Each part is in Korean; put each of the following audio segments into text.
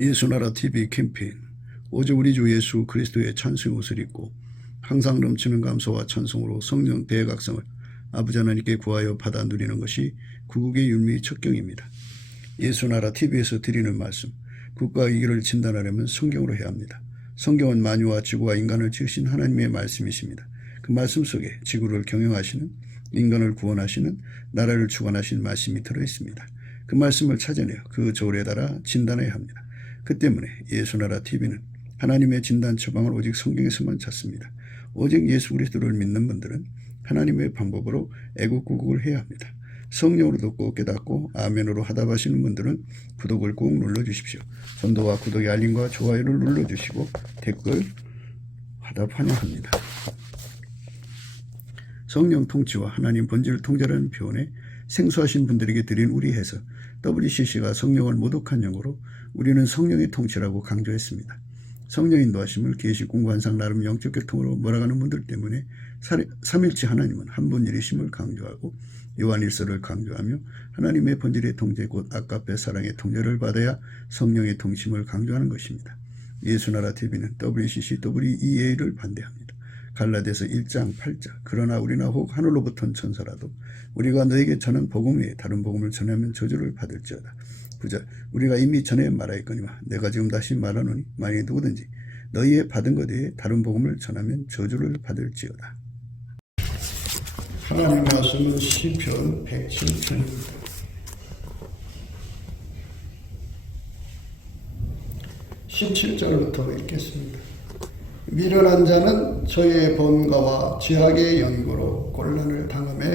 예수나라 TV 캠페인 오직 우리 주 예수 그리스도의 찬송의 옷을 입고 항상 넘치는 감사와 찬송으로 성령 대각성을 아버지 하나님께 구하여 받아 누리는 것이 구국의 윤미 척경입니다. 예수나라 TV에서 드리는 말씀, 국가 위기를 진단하려면 성경으로 해야 합니다. 성경은 만유와 지구와 인간을 지으신 하나님의 말씀이십니다. 그 말씀 속에 지구를 경영하시는, 인간을 구원하시는, 나라를 주관하시는 말씀이 들어있습니다. 그 말씀을 찾아내어 그 저울에 따라 진단해야 합니다. 그 때문에 예수나라 TV는 하나님의 진단 처방을 오직 성경에서만 찾습니다. 오직 예수 그리스도를 믿는 분들은 하나님의 방법으로 애국구국을 해야 합니다. 성령으로 듣고 깨닫고 아멘으로 하답하시는 분들은 구독을 꼭 눌러주십시오. 전도와 구독의 알림과 좋아요를 눌러주시고 댓글 화답 환영합니다. 성령 통치와 하나님 본질 통제라는 표현에 생소하신 분들에게 드린 우리 해석, WCC가 성령을 모독한 용어로 우리는 성령의 통치라고 강조했습니다. 성령 인도하심을 계시 공관상 나름 영적 교통으로 몰아가는 분들 때문에 삼일체 하나님은 한 분일이심을 강조하고 요한일서를 강조하며 하나님의 본질의 통제 곧 아까페 사랑의 통제를 받아야 성령의 통심을 강조하는 것입니다. 예수나라 TV는 WCC, WEA를 반대합니다. 갈라디아서 1장 8절 그러나 우리나 혹 하늘로부터 천사라도 우리가 너에게 전한 복음 외에 다른 복음을 전하면 저주를 받을지어다. 9절 우리가 이미 전에 말하였거니와 내가 지금 다시 말하노니 만일 누구든지 너희의 받은 것 외에 다른 복음을 전하면 저주를 받을지어다. 하나님 말씀은 시편 107편입니다. 17절부터 읽겠습니다. 미련한 자는 저희의 번가와 죄악의 연고로 곤란을 당하며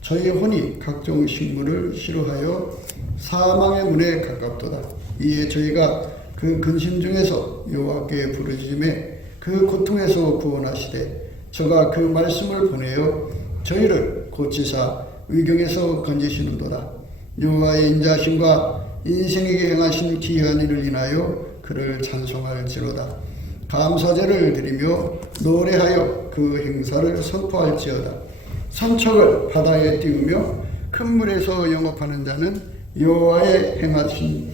저희 혼이 각종 식물을 싫어하여 사망의 문에 가깝도다. 이에 저희가 그 근심 중에서 여호와께 부르짖음에 그 고통에서 구원하시되 저가 그 말씀을 보내어 저희를 고치사 위경에서 건지시는도다. 여호와의 인자하심과 인생에게 행하신 기이한 일을 인하여 그를 찬송할지로다. 감사제를 드리며 노래하여 그 행사를 선포할지어다. 선척을 바다에 띄우며 큰 물에서 영업하는 자는 여호와의 행사와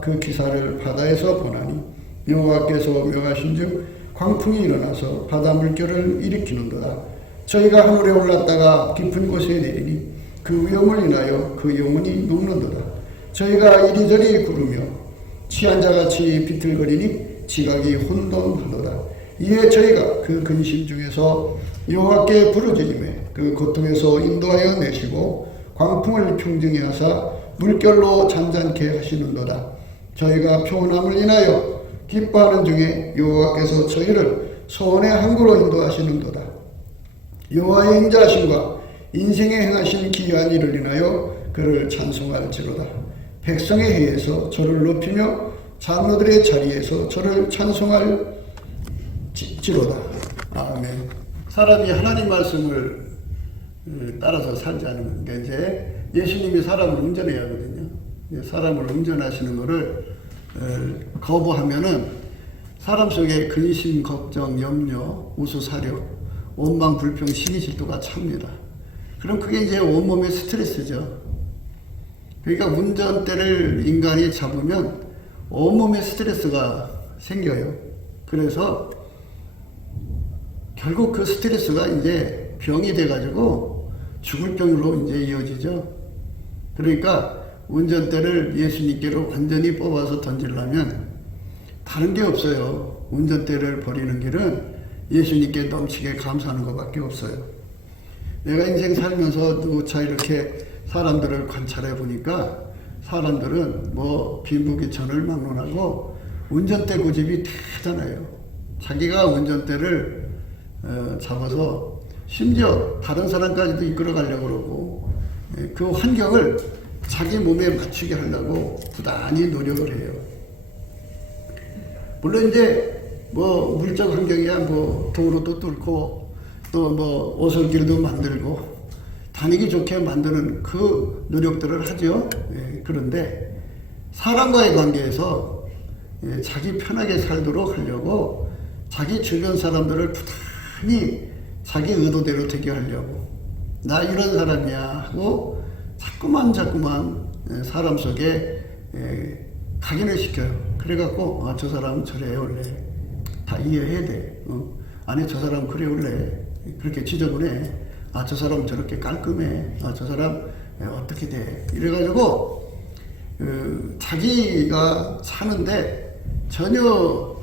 그 기사를 바다에서 보나니 여호와께서 명하신즉 광풍이 일어나서 바다 물결을 일으키는도다. 저희가 하늘에 올랐다가 깊은 곳에 내리니 그 위험을 인하여 그 영혼이 녹는도다. 저희가 이리저리 구르며 취한 자같이 비틀거리니 지각이 혼돈하도다. 이에 저희가 그 근심 중에서 여호와께 부르짖음에 그 고통에서 인도하여 내시고 광풍을 평정히 하사 물결로 잔잔케 하시는도다. 저희가 평온함을 인하여 기뻐하는 중에 여호와께서 저희를 소원의 항구로 인도하시는도다. 여호와의 인자하심과 인생에 행하신 기이한 일을 인하여 그를 찬송할지로다. 백성의 해에서 저를 높이며 장로들의 자리에서 저를 찬송할지로다. 아멘. 사람이 하나님 말씀을 따라서 살지 않으면 이제 예수님이 사람을 운전해야 하거든요. 사람을 운전하시는 것을 거부하면은 사람 속에 근심, 걱정, 염려, 우수사려, 원망, 불평, 시기, 질투가 찹니다. 그럼 그게 이제 온몸의 스트레스죠. 그러니까 운전대를 인간이 잡으면 온몸에 스트레스가 생겨요. 그래서 결국 그 스트레스가 이제 병이 돼가지고 죽을 병으로 이제 이어지죠. 그러니까 운전대를 예수님께로 완전히 뽑아서 던지려면 다른 게 없어요. 운전대를 버리는 길은 예수님께 넘치게 감사하는 것밖에 없어요. 내가 인생 살면서 누차 이렇게 사람들을 관찰해 보니까 사람들은 뭐 빈부귀천을 막론하고 운전대 고집이 대단해요. 자기가 운전대를 잡아서 심지어 다른 사람까지도 이끌어 가려고 그러고 그 환경을 자기 몸에 맞추게 하려고 부단히 노력을 해요. 물론 이제 뭐 물적 환경이야 뭐 도로도 뚫고 또 뭐 오솔길도 만들고 다니기 좋게 만드는 그 노력들을 하죠. 그런데 사람과의 관계에서 자기 편하게 살도록 하려고 자기 주변 사람들을 부단히 자기 의도대로 되게 하려고 나 이런 사람이야 하고 자꾸만 사람 속에 각인을 시켜요. 그래갖고 저 사람은 저래 원래 다 이해해야 돼. 아니 저 사람 그래 원래 그렇게 지저분해. 저 사람 저렇게 깔끔해. 저 사람 어떻게 돼. 이래가지고 자기가 사는데 전혀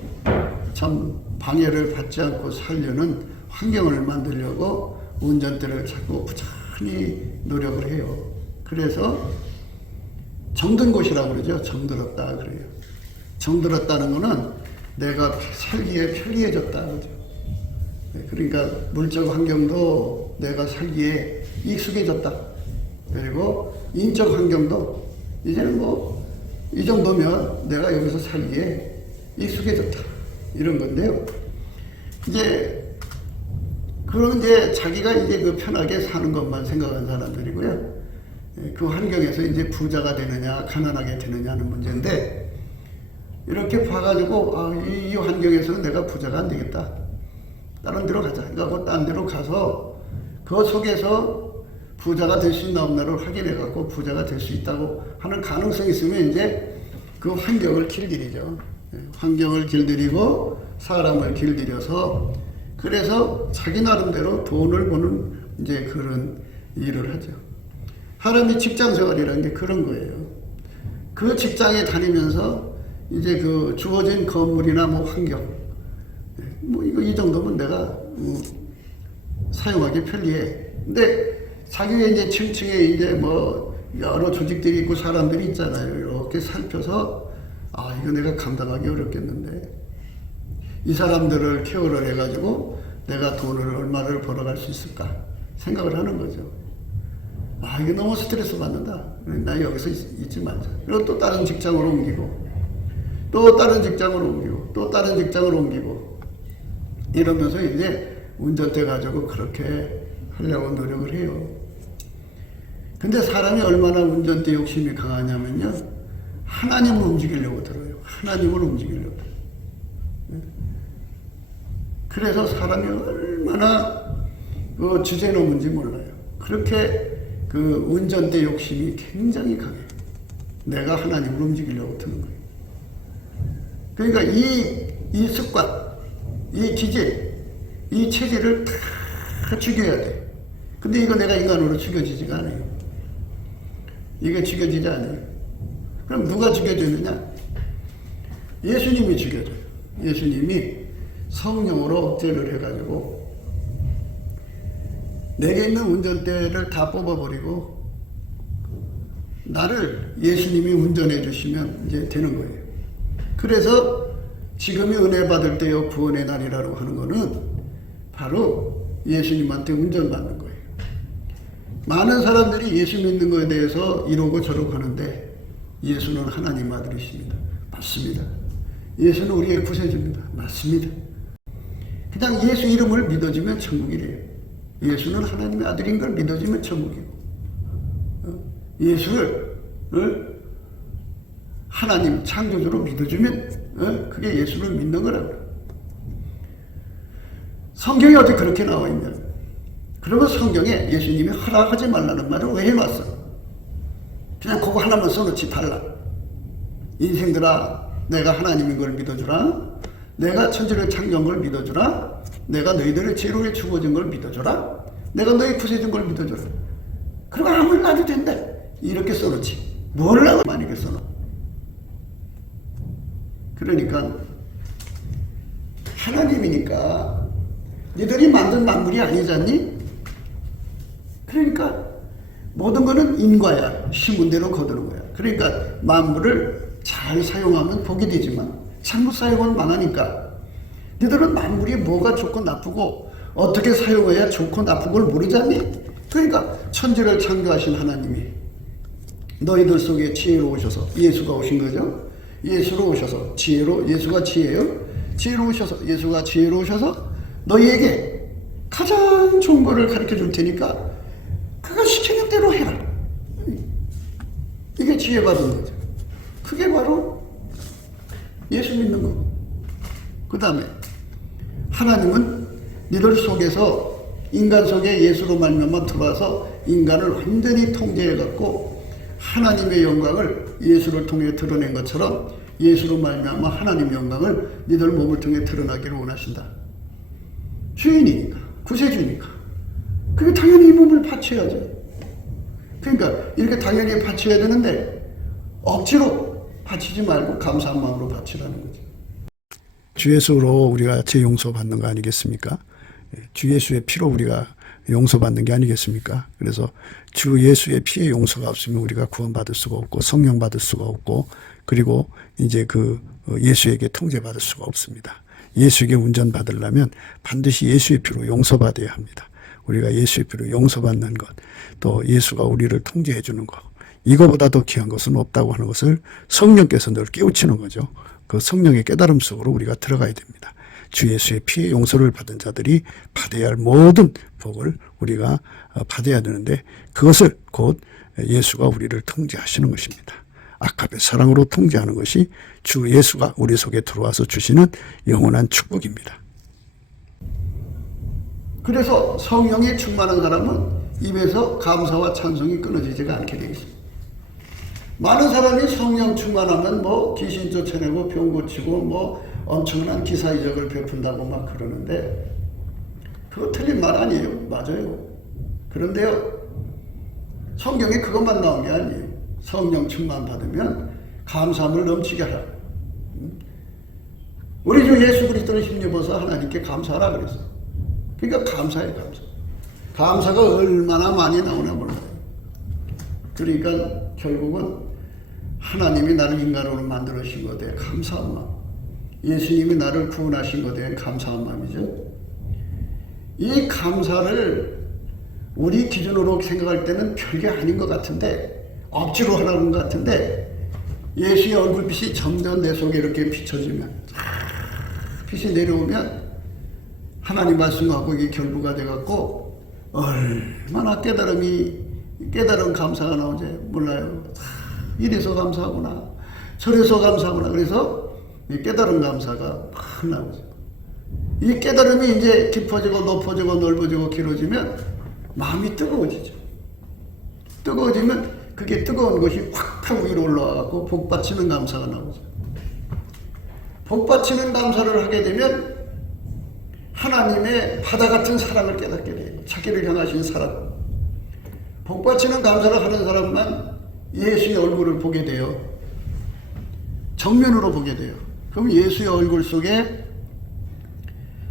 참 방해를 받지 않고 살려는 환경을 만들려고 운전대를 자꾸 부지런히 노력을 해요. 그래서 정든 곳이라고 그러죠. 정들었다 그래요. 정들었다는 거는 내가 살기에 편리해졌다 그러죠. 그러니까 물적 환경도 내가 살기에 익숙해졌다. 그리고 인적 환경도 이제는 뭐 이 정도면 내가 여기서 살기에 익숙해졌다. 이런 건데요. 이제 그런 이제 자기가 이제 그 편하게 사는 것만 생각한 사람들이고요. 그 환경에서 이제 부자가 되느냐 가난하게 되느냐는 문제인데 이렇게 봐가지고 이 환경에서는 내가 부자가 안 되겠다. 다른 데로 가자. 그러니까 다른 데로 가서 그 속에서 부자가 될 수 있나 없나를 확인해 갖고 부자가 될 수 있다고 하는 가능성이 있으면 이제 그 환경을 길들이죠. 환경을 길들이고 사람을 길들여서 그래서 자기 나름대로 돈을 버는 이제 그런 일을 하죠. 사람이 직장 생활이라는 게 그런 거예요. 그 직장에 다니면서 이제 그 주어진 건물이나 뭐 환경, 뭐 이거 이 정도면 내가 사용하기 편리해. 근데 자기의 이제 층층에 이제 뭐 여러 조직들이 있고 사람들이 있잖아요. 이렇게 살펴서 이거 내가 감당하기 어렵겠는데 이 사람들을 케어를 해가지고 내가 돈을 얼마를 벌어갈 수 있을까 생각을 하는 거죠. 이거 너무 스트레스 받는다. 나 여기서 있지 말자. 그리고 또 다른 직장으로 옮기고 또 다른 직장으로 옮기고 또 다른 직장으로 옮기고 이러면서 이제 운전대 가지고 그렇게 하려고 노력을 해요. 근데 사람이 얼마나 운전대 욕심이 강하냐면요. 하나님을 움직이려고 들어요. 하나님을 움직이려고 들어요. 그래서 사람이 얼마나 주제넘은지 몰라요. 그렇게 그 운전대 욕심이 굉장히 강해요. 내가 하나님을 움직이려고 드는 거예요. 그러니까 이 습관, 이 기질, 이 체질을 다 죽여야 돼. 근데 이거 내가 인간으로 죽여지지가 않아요. 이게 죽여지지 않아요. 그럼 누가 죽여주느냐? 예수님이 죽여줘요. 예수님이 성령으로 억제를 해가지고 내게 있는 운전대를 다 뽑아버리고 나를 예수님이 운전해 주시면 이제 되는 거예요. 그래서 지금이 은혜 받을 때요 구원의 날이라고 하는 거는 바로 예수님한테 운전받는 거예요. 많은 사람들이 예수 믿는 것에 대해서 이러고 저러고 하는데 예수는 하나님 아들이십니다. 맞습니다. 예수는 우리의 구세주입니다. 맞습니다. 그냥 예수 이름을 믿어주면 천국이래요. 예수는 하나님의 아들인 걸 믿어주면 천국이고 예수를 하나님 창조주로 믿어주면 그게 예수를 믿는 거라고. 성경에 어디 그렇게 나와 있냐. 그러면 성경에 예수님이 허락하지 말라는 말을 왜 해놨어? 그냥 그거 하나만 써놓지 달라. 인생들아 내가 하나님인 걸 믿어주라. 내가 천지를 창조한 걸 믿어주라. 내가 너희들의 죄로 죽어진 걸 믿어주라. 내가 너희 구세준 걸 믿어주라. 그리고 아무리 나도 된대. 이렇게 써놓지. 뭘 나가 많이 이렇게 써놓. 그러니까 하나님이니까 너희들이 만든 만물이 아니잖니? 그러니까 모든 거는 인과야. 심은 대로 거두는 거야. 그러니까 만물을 잘 사용하면 복이 되지만 잘못 사용하면 망하니까 너희들은 만물이 뭐가 좋고 나쁘고 어떻게 사용해야 좋고 나쁜 걸 모르잖니? 그러니까 천지를 창조하신 하나님이 너희들 속에 지혜로 오셔서 예수가 오신 거죠. 예수로 오셔서 지혜로 예수가 지혜요. 지혜로 오셔서 예수가 지혜로 오셔서 너희에게 가장 좋은 거를 가르쳐 줄 테니까 그가 시키는 대로 해라. 이게 지혜 받은 거죠. 그게 바로 예수 믿는 거. 그 다음에 하나님은 너희들 속에서 인간 속에 예수로 말미암아 들어와서 인간을 완전히 통제해 갖고 하나님의 영광을 예수를 통해 드러낸 것처럼 예수로 말미암아 하나님 영광을 너희들 몸을 통해 드러나기를 원하신다. 주인이니까, 구세주니까. 그게 당연히 이 몸을 바쳐야죠. 그러니까 이렇게 당연히 바쳐야 되는데 억지로 바치지 말고 감사한 마음으로 바치라는 거죠. 주 예수로 우리가 죄 용서받는 거 아니겠습니까? 주 예수의 피로 우리가 용서받는 게 아니겠습니까? 그래서 주 예수의 피의 용서가 없으면 우리가 구원받을 수가 없고 성령 받을 수가 없고 그리고 이제 그 예수에게 통제받을 수가 없습니다. 예수에게 운전받으려면 반드시 예수의 피로 용서받아야 합니다. 우리가 예수의 피로 용서받는 것, 또 예수가 우리를 통제해 주는 것, 이거보다 더 귀한 것은 없다고 하는 것을 성령께서 늘 깨우치는 거죠. 그 성령의 깨달음 속으로 우리가 들어가야 됩니다. 주 예수의 피의 용서를 받은 자들이 받아야 할 모든 복을 우리가 받아야 되는데 그것을 곧 예수가 우리를 통제하시는 것입니다. 아깝의 사랑으로 통제하는 것이 주 예수가 우리 속에 들어와서 주시는 영원한 축복입니다. 그래서 성령이 충만한 사람은 입에서 감사와 찬송이 끊어지지가 않게 되어 있습니다. 많은 사람이 성령 충만하면 뭐 귀신 쫓아내고 병 고치고 뭐 엄청난 기사이적을 베푼다고 막 그러는데 그거 틀린 말 아니에요. 맞아요. 그런데요, 성경에 그것만 나온 게 아니에요. 성령 충만 받으면 감사함을 넘치게 하라. 우리 주 예수 그리스도를 힘입어서 하나님께 감사하라 그랬어요. 그러니까 감사해, 감사. 감사가 얼마나 많이 나오나 몰라요. 그러니까 결국은 하나님이 나를 인간으로 만들어주신 것에 감사한 마음, 예수님이 나를 구원하신 것에 감사한 마음이죠. 이 감사를 우리 기준으로 생각할 때는 별게 아닌 것 같은데, 억지로 하라는 것 같은데, 예수의 얼굴빛이 점점 내 속에 이렇게 비춰지면, 빛이 내려오면 하나님 말씀하고 이게 결부가 돼갖고 얼마나 깨달은 감사가 나오지 몰라요. 이래서 감사하구나, 저래서 감사하구나. 그래서 이 깨달은 감사가 막 나오죠. 이 깨달음이 이제 깊어지고 높아지고 넓어지고 길어지면 마음이 뜨거워지죠. 뜨거워지면 그게 뜨거운 것이 확 타고 위로 올라와서 복받치는 감사가 나오죠. 복받치는 감사를 하게 되면 하나님의 바다 같은 사랑을 깨닫게 돼요. 자기를 향하신 사랑. 복받치는 감사를 하는 사람만 예수의 얼굴을 보게 돼요. 정면으로 보게 돼요. 그럼 예수의 얼굴 속에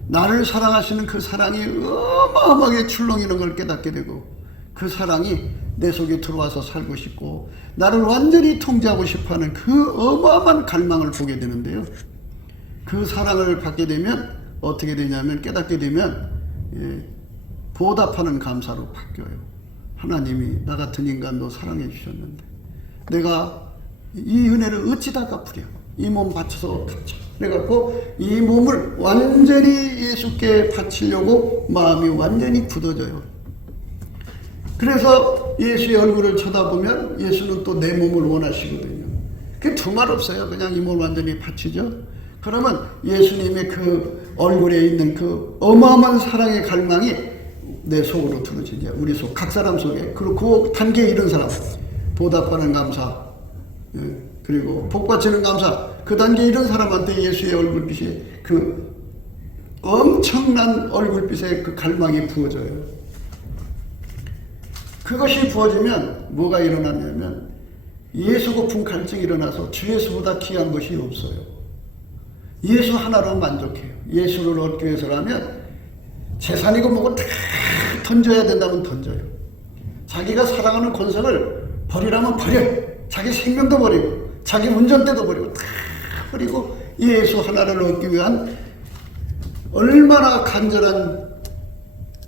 나를 사랑하시는 그 사랑이 어마어마하게 출렁이는 걸 깨닫게 되고 그 사랑이 내 속에 들어와서 살고 싶고 나를 완전히 통제하고 싶어하는 그 어마어마한 갈망을 보게 되는데요. 그 사랑을 받게 되면 어떻게 되냐면 깨닫게 되면 보답하는 감사로 바뀌어요. 하나님이 나 같은 인간도 사랑해 주셨는데 내가 이 은혜를 어찌다 갚으려. 이 몸 바쳐서 갚죠. 그래갖고 이 몸을 완전히 예수께 바치려고 마음이 완전히 굳어져요. 그래서 예수의 얼굴을 쳐다보면 예수는 또 내 몸을 원하시거든요. 그게 두 말 없어요. 그냥 이 몸을 완전히 바치죠. 그러면 예수님의 그 얼굴에 있는 그 어마어마한 사랑의 갈망이 내 속으로 들어지죠. 우리 속, 각 사람 속에. 그리고 그 단계에 이른 사람, 보답하는 감사, 그리고 복받치는 감사, 그 단계에 이른 사람한테 예수의 얼굴빛이 그 엄청난 얼굴빛의 그 갈망이 부어져요. 그것이 부어지면 뭐가 일어나냐면 예수 고픈 갈증이 일어나서 주 예수보다 귀한 것이 없어요. 예수 하나로 만족해요. 예수를 얻기 위해서라면 재산이고 뭐고 다 던져야 된다면 던져요. 자기가 사랑하는 권성을 버리라면 버려요. 자기 생명도 버리고 자기 운전대도 버리고 다 버리고 예수 하나를 얻기 위한 얼마나 간절한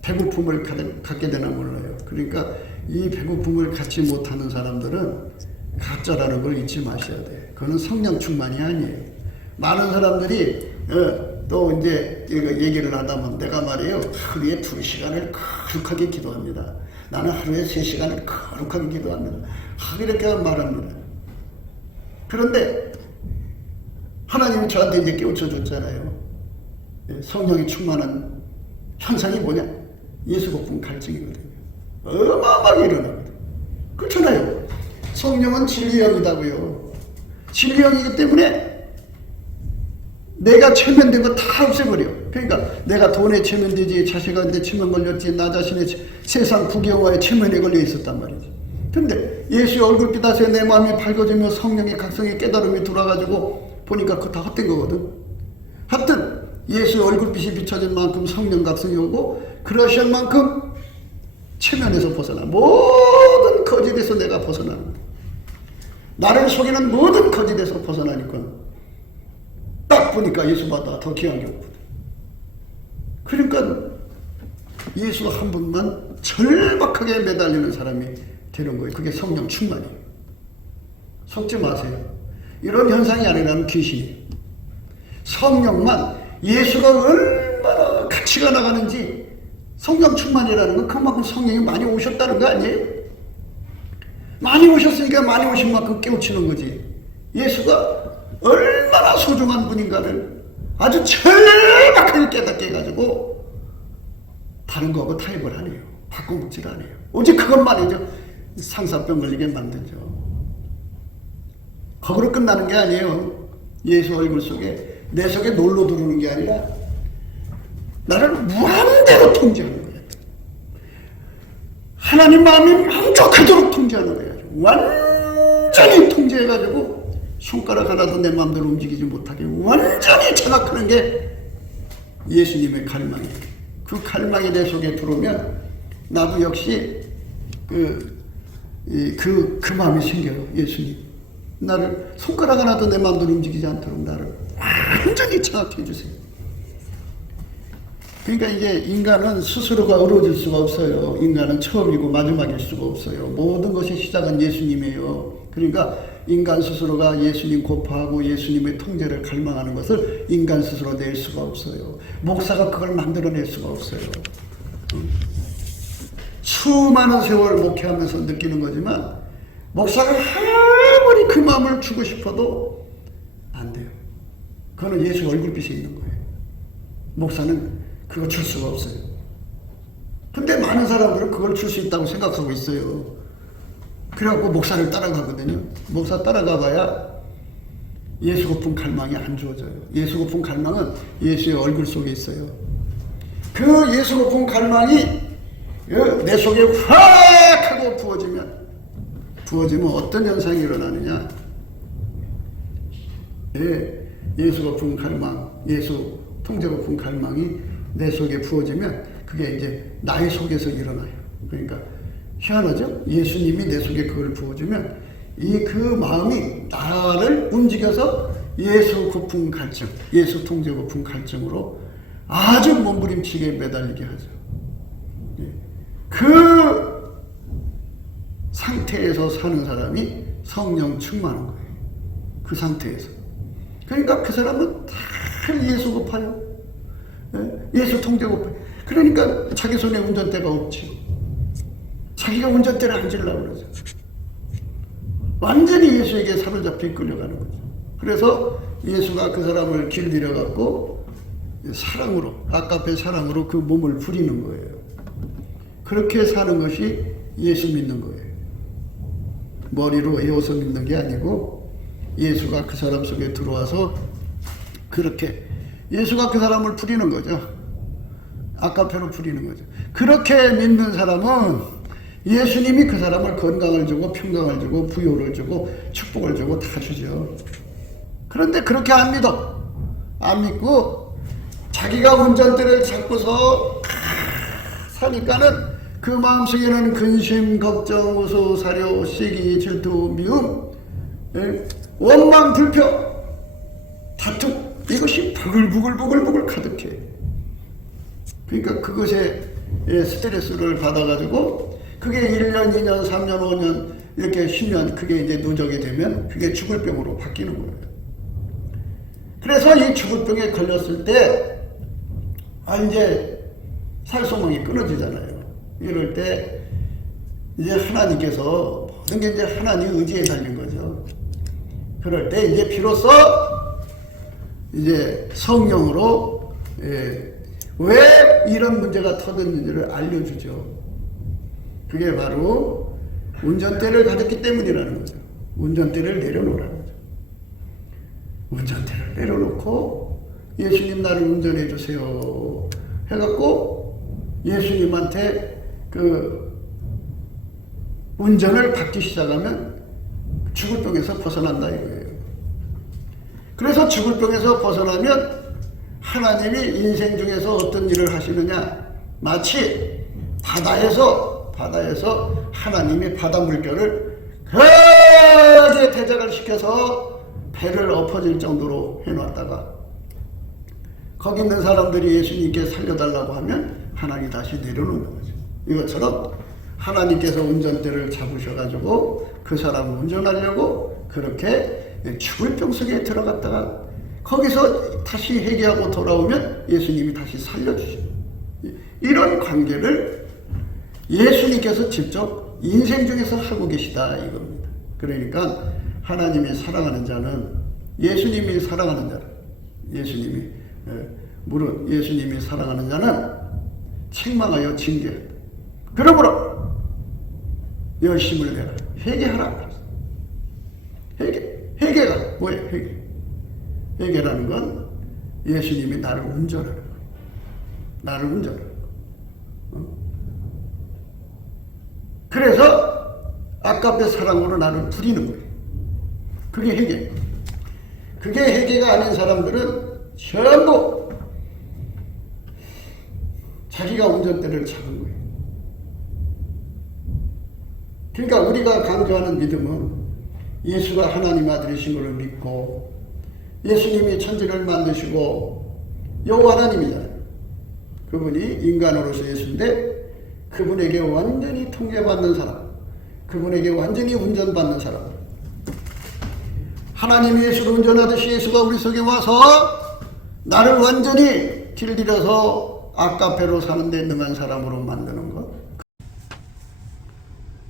배고픔을 갖게 되나 몰라요. 그러니까 이 배고픔을 갖지 못하는 사람들은 가짜라는 걸 잊지 마셔야 돼요. 그거는 성령 충만이 아니에요. 많은 사람들이 또 이제 얘기를 하다면 내가 말이에요, 하루에 2시간을 거룩하게 기도합니다. 나는 하루에 3시간을 거룩하게 기도합니다. 이렇게 말합니다. 그런데 하나님이 저한테 이제 깨우쳐 줬잖아요. 성령이 충만한 현상이 뭐냐? 예수 복음 갈증이거든요. 어마어마하게 일어나거든요. 그렇잖아요. 성령은 진리형이다고요. 진리형이기 때문에 내가 체면된 거 다 없애버려. 그러니까 내가 돈에 체면되지, 자식한테 체면 걸렸지, 나 자신의 세상 부귀영화에 체면에 걸려 있었단 말이지. 근데 예수의 얼굴빛 아래 내 마음이 밝아지며 성령의 각성의 깨달음이 돌아가지고 보니까 그거 다 헛된 거거든. 하여튼 예수의 얼굴빛이 비춰진 만큼 성령 각성이 오고, 그러신 만큼 체면에서 벗어나 모든 거짓에서 내가 벗어나는 거야. 나를 속이는 모든 거짓에서 벗어나니까 딱 보니까 예수보다 더 귀한 게 없거든. 그러니까 예수 한 분만 절박하게 매달리는 사람이 되는 거예요. 그게 성령 충만이에요. 속지 마세요. 이런 현상이 아니라는 귀신이에요. 성령만, 예수가 얼마나 가치가 나가는지, 성령 충만이라는 건 그만큼 성령이 많이 오셨다는 거 아니에요? 많이 오셨으니까 많이 오신 만큼 깨우치는 거지. 예수가 얼마나 소중한 분인가를 아주 절박하게 깨닫게 해가지고 다른 거하고 타협을 안 해요. 바꿔먹질 않아요. 오직 그것만이죠. 상사병 걸리게 만들죠. 거기로 끝나는 게 아니에요. 예수 얼굴 속에, 내 속에 놀러 들어오는 게 아니라 나를 무한대로 통제하는 거예요. 하나님 마음이 만족하도록 통제하는 거예요. 완전히 통제해가지고 손가락 하나도 내 마음대로 움직이지 못하게 완전히 장악하는 게 예수님의 갈망이에요. 그 갈망이 내 속에 들어오면 나도 역시 그 마음이 생겨요. 예수님, 나를 손가락 하나도 내 마음대로 움직이지 않도록 나를 완전히 장악해 주세요. 그러니까 이제 인간은 스스로가 이루어질 수가 없어요. 인간은 처음이고 마지막일 수가 없어요. 모든 것의 시작은 예수님이에요. 그러니까 인간 스스로가 예수님 고파하고 예수님의 통제를 갈망하는 것을 인간 스스로 낼 수가 없어요. 목사가 그걸 만들어낼 수가 없어요. 수많은 세월 목회하면서 느끼는 거지만 목사가 아무리 그 마음을 주고 싶어도 안 돼요. 그거는 예수 얼굴빛에 있는 거예요. 목사는 그거 줄 수가 없어요. 근데 많은 사람들은 그걸 줄 수 있다고 생각하고 있어요. 그래갖고 목사를 따라가거든요. 목사 따라가봐야 예수 고픈 갈망이 안 주어져요. 예수 고픈 갈망은 예수의 얼굴 속에 있어요. 그 예수 고픈 갈망이 내 속에 확 하고 부어지면 어떤 현상이 일어나느냐. 예수 고픈 갈망, 예수 통제 고픈 갈망이 내 속에 부어지면 그게 이제 나의 속에서 일어나요. 그러니까 희한하죠? 예수님이 내 속에 그걸 부어주면 그 마음이 나를 움직여서 예수 고픈 갈증, 예수 통제 고픈 갈증으로 아주 몸부림치게 매달리게 하죠. 그 상태에서 사는 사람이 성령 충만한 거예요. 그 상태에서. 그러니까 그 사람은 다 예수 고파요. 예수 통제 고파요. 그러니까 자기 손에 운전대가 없지요. 자기가 운전대를 앉으려고 그러죠. 완전히 예수에게 사로잡혀 끌려가는 거죠. 그래서 예수가 그 사람을 길들여갖고 사랑으로, 아까의 사랑으로 그 몸을 부리는 거예요. 그렇게 사는 것이 예수 믿는 거예요. 머리로 외워서 믿는 게 아니고 예수가 그 사람 속에 들어와서 그렇게 예수가 그 사람을 부리는 거죠. 아까페로 부리는 거죠. 그렇게 믿는 사람은 예수님이 그 사람을 건강을 주고 평강을 주고 부요를 주고 축복을 주고 다 주죠. 그런데 그렇게 안 믿어. 안 믿고 자기가 운전대를 잡고서 사니까는 그 마음속에는 근심, 걱정, 우수, 사려, 시기, 질투, 미움, 원망, 불평, 다툼, 이것이 부글부글 가득해. 그러니까 그것에 스트레스를 받아가지고 그게 1년, 2년, 3년, 5년 이렇게 10년 그게 이제 누적이 되면 그게 죽을 병으로 바뀌는 거예요. 그래서 이 죽을 병에 걸렸을 때 이제 살소망이 끊어지잖아요. 이럴 때 이제 하나님께서 모든 게 이제 하나님 의지에 달린 거죠. 그럴 때 이제 비로소 이제 성령으로 왜 이런 문제가 터졌는지를 알려주죠. 그게 바로 운전대를 가졌기 때문이라는 거죠. 운전대를 내려놓으라는 거죠. 운전대를 내려놓고 예수님 나를 운전해 주세요 해갖고 예수님한테 그 운전을 받기 시작하면 죽을 병에서 벗어난다 이거예요. 그래서 죽을 병에서 벗어나면 하나님이 인생 중에서 어떤 일을 하시느냐, 마치 바다에서 하나님이 바다 물결을 크게 대작을 시켜서 배를 엎어질 정도로 해놨다가 거기 있는 사람들이 예수님께 살려달라고 하면 하나님이 다시 내려놓는 거죠. 이것처럼 하나님께서 운전대를 잡으셔가지고 그 사람을 운전하려고 그렇게 죽을 병 속에 들어갔다가 거기서 다시 회개하고 돌아오면 예수님이 다시 살려주십니다. 이런 관계를 예수님께서 직접 인생 중에서 하고 계시다 이겁니다. 그러니까 하나님이 사랑하는 자는 예수님이 사랑하는 자는 예수님이 사랑하는 자는 책망하여 징계한다. 그러므로 열심을 내라. 회개하라. 회개가 뭐예요? 회개라는 건 예수님이 나를 운전하는 거예요. 나를 운전하는 거예요. 그래서 아깝게 사랑으로 나를 부리는 거예요. 그게 회개. 그게 회개가 아닌 사람들은 전부 자기가 운전대를 잡은 거예요. 그러니까 우리가 강조하는 믿음은 예수가 하나님 아들이신 것을 믿고 예수님이 천지를 만드시고 여호와 하나님이잖아요. 그분이 인간으로서 예수인데 그분에게 완전히 통제받는 사람, 그분에게 완전히 운전받는 사람. 하나님이 예수를 운전하듯이 예수가 우리 속에 와서 나를 완전히 길들여서 아까페로 사는 데 능한 사람으로 만드는 것.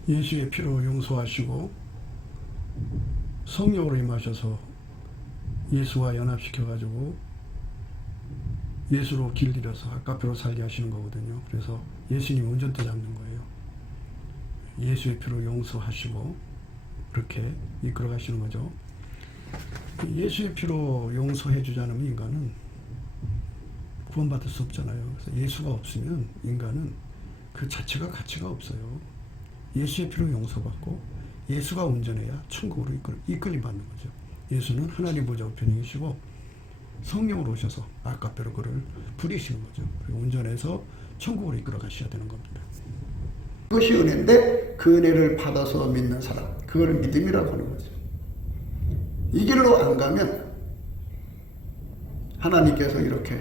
예수의 피로 용서하시고 성령으로 임하셔서 예수와 연합시켜가지고 예수로 길들여서 아까페로 살게 하시는 거거든요. 그래서 예수님 운전대 잡는 거예요. 예수의 피로 용서하시고 그렇게 이끌어 가시는 거죠. 예수의 피로 용서해 주지 않으면 인간은 구원받을 수 없잖아요. 그래서 예수가 없으면 인간은 그 자체가 가치가 없어요. 예수의 피로 용서받고 예수가 운전해야 천국으로 이끌림 받는 거죠. 예수는 하나님 보좌 우편이시고 성령으로 오셔서 아까페로 그를 부리시는 거죠. 그리고 운전해서 천국으로 이끌어 가셔야 되는 겁니다. 그것이 은혜인데 그 은혜를 받아서 믿는 사람, 그걸 믿음이라고 하는 거죠. 이 길로 안 가면 하나님께서 이렇게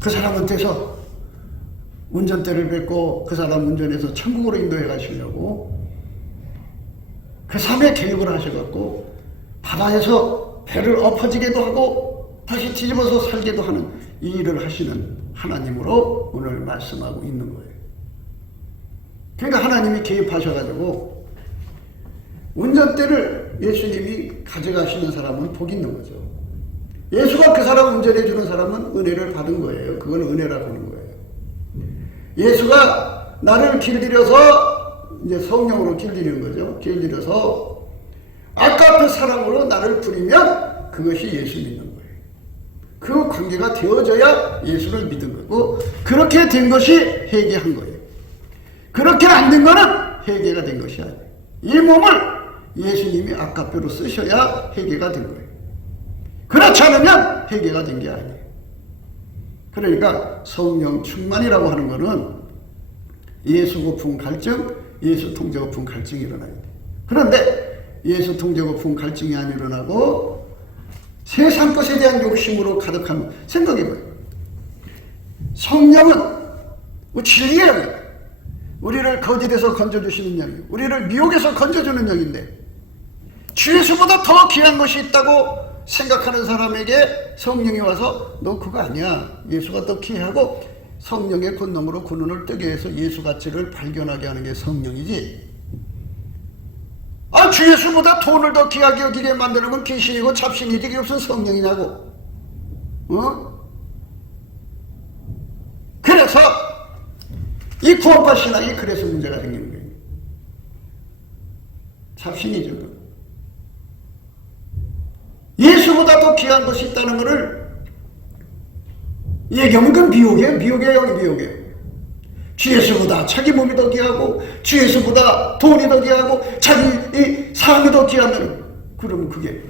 그 사람한테서 운전대를 뱉고 그 사람 운전해서 천국으로 인도해 가시려고 그 삶의 계획을 하셔갖고 바다에서 배를 엎어지게도 하고 다시 뒤집어서 살게도 하는 이 일을 하시는 하나님으로 오늘 말씀하고 있는 거예요. 그러니까 하나님이 개입하셔가지고 운전대를 예수님이 가져가시는 사람은 복이 있는 거죠. 예수가 그 사람 운전해 주는 사람은 은혜를 받은 거예요. 그건 은혜라고 하는 거예요. 예수가 나를 길들여서 이제 성령으로 길들이는 거죠. 길들여서 아까운 사랑으로 나를 부리면 그것이 예수 믿는 거예요. 그 관계가 되어져야 예수를 믿은 거고 그렇게 된 것이 회개한 거예요. 그렇게 안 된 거는 회개가 된 것이 아니에요. 이 몸을 예수님이 아까뼈로 쓰셔야 회개가 된 거예요. 그렇지 않으면 회개가 된 게 아니에요. 그러니까 성령 충만이라고 하는 것은 예수 고품 갈증, 예수 통제 고품 갈증이 일어나야 돼요. 그런데 예수 통제 고품 갈증이 안 일어나고 세상 것에 대한 욕심으로 가득한 생각해봐요. 성령은 진리의 영이에요. 우리를 거짓에서 건져주시는 영이에요. 우리를 미혹에서 건져주는 영인데 주 예수보다 더 귀한 것이 있다고 생각하는 사람에게 성령이 와서 너 그거 아니야. 예수가 더 귀하고 성령의 권능으로 그 눈을 뜨게 해서 예수 가치를 발견하게 하는 게 성령이지. 주 예수보다 돈을 더 귀하게 여기게 만드는 건 귀신이고 잡신이지 그게 무슨 성령이냐고. 그래서 이 구원파 신앙이 그래서 문제가 생기는 거예요. 잡신이죠. 예수보다 더 귀한 것이 있다는 것을 얘기하면 그건 비옥이에요. 비옥이에요. 주 예수보다 자기 몸이 더 귀하고 주 예수보다 돈이 더 귀하고 자기 삶이 더 귀하면 그러면 그게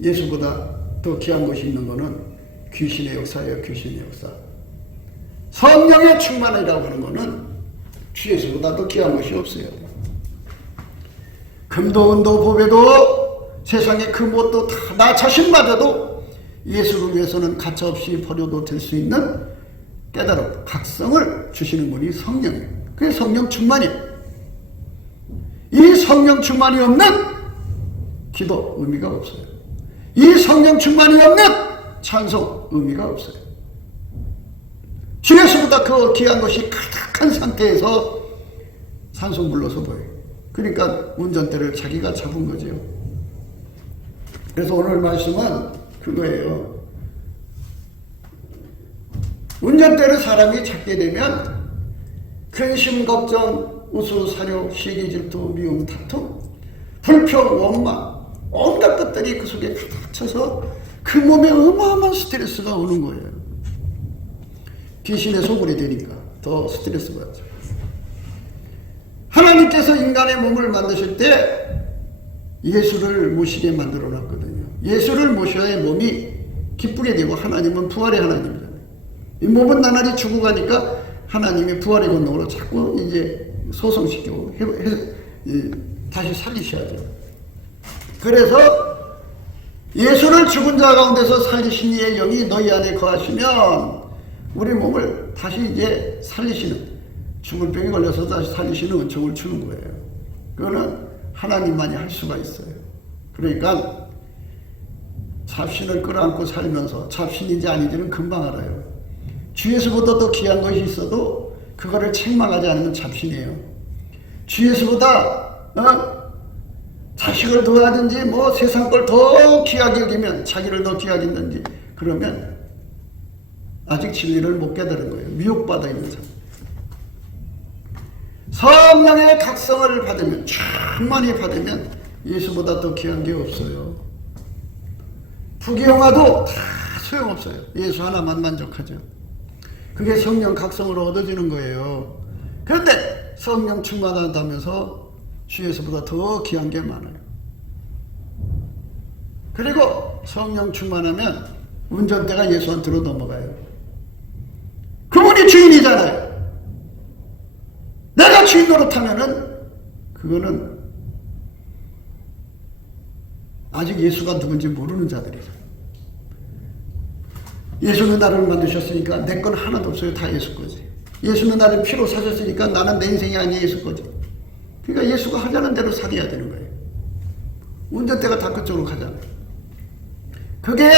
예수보다 더 귀한 것이 있는 것은 귀신의 역사예요. 귀신의 역사. 성령의 충만이라고 하는 것은 주 예수보다 더 귀한 것이 없어요. 금도 은도 보배도 세상의 그 무엇도 다 나 자신마저도 예수를 위해서는 가차없이 버려도 될 수 있는 깨달음, 각성을 주시는 분이 성령이에요. 그게 성령 충만이에요. 이 성령 충만이 없는 기도 의미가 없어요. 이 성령 충만이 없는 찬송 의미가 없어요. 주 예수보다 그 귀한 것이 가득한 상태에서 산소 불러서 보여요. 그러니까 운전대를 자기가 잡은 거죠. 그래서 오늘 말씀은 그거예요. 운전대를 사람이 잡게 되면 근심, 걱정, 우수, 사료, 시기, 질투, 미움, 다툼, 불평, 원망 온갖 것들이 그 속에 가득 차서 그 몸에 어마어마한 스트레스가 오는 거예요. 귀신의 소굴이 되니까 더 스트레스 받죠. 하나님께서 인간의 몸을 만드실 때 예수를 모시게 만들어 놨거든요. 예수를 모셔야 몸이 기쁘게 되고 하나님은 부활의 하나님이잖아요. 이 몸은 나날이 죽어가니까 하나님이 부활의 권능으로 자꾸 이제 소성시키고 다시 살리셔야죠. 그래서 예수를 죽은 자 가운데서 살리신 이의 영이 너희 안에 거하시면 우리 몸을 다시 이제 살리시는, 죽을 병에 걸려서 다시 살리시는 은총을 주는 거예요. 그거는 하나님만이 할 수가 있어요. 그러니까 잡신을 끌어안고 살면서 잡신인지 아닌지는 금방 알아요. 주에서보다 더 귀한 것이 있어도 그거를 책망하지 않으면 잡신이에요. 주에서보다 자식을 더 하든지 뭐 세상 걸 더 귀하게 여기면 자기를 더 귀하게 했는지 그러면 아직 진리를 못 깨달은 거예요. 미혹받아 있는 사람. 성령의 각성을 받으면, 충만히 받으면 예수보다 더 귀한 게 없어요. 부귀영화도 다 소용없어요. 예수 하나만 만족하죠. 그게 성령 각성으로 얻어지는 거예요. 그런데 성령 충만하다면서 주 예수보다 더 귀한 게 많아요. 그리고 성령 충만하면 운전대가 예수한테로 넘어가요. 그분이 주인이잖아요. 내가 주인 노릇하면은 그거는 아직 예수가 누군지 모르는 자들이죠. 예수는 나를 만드셨으니까 내 건 하나도 없어요. 다 예수 거지. 예수는 나를 피로 사셨으니까 나는 내 인생이 아니 예수 거지. 그러니까 예수가 하자는 대로 살아야 되는 거예요. 운전대가 다 그쪽으로 가잖아요. 그게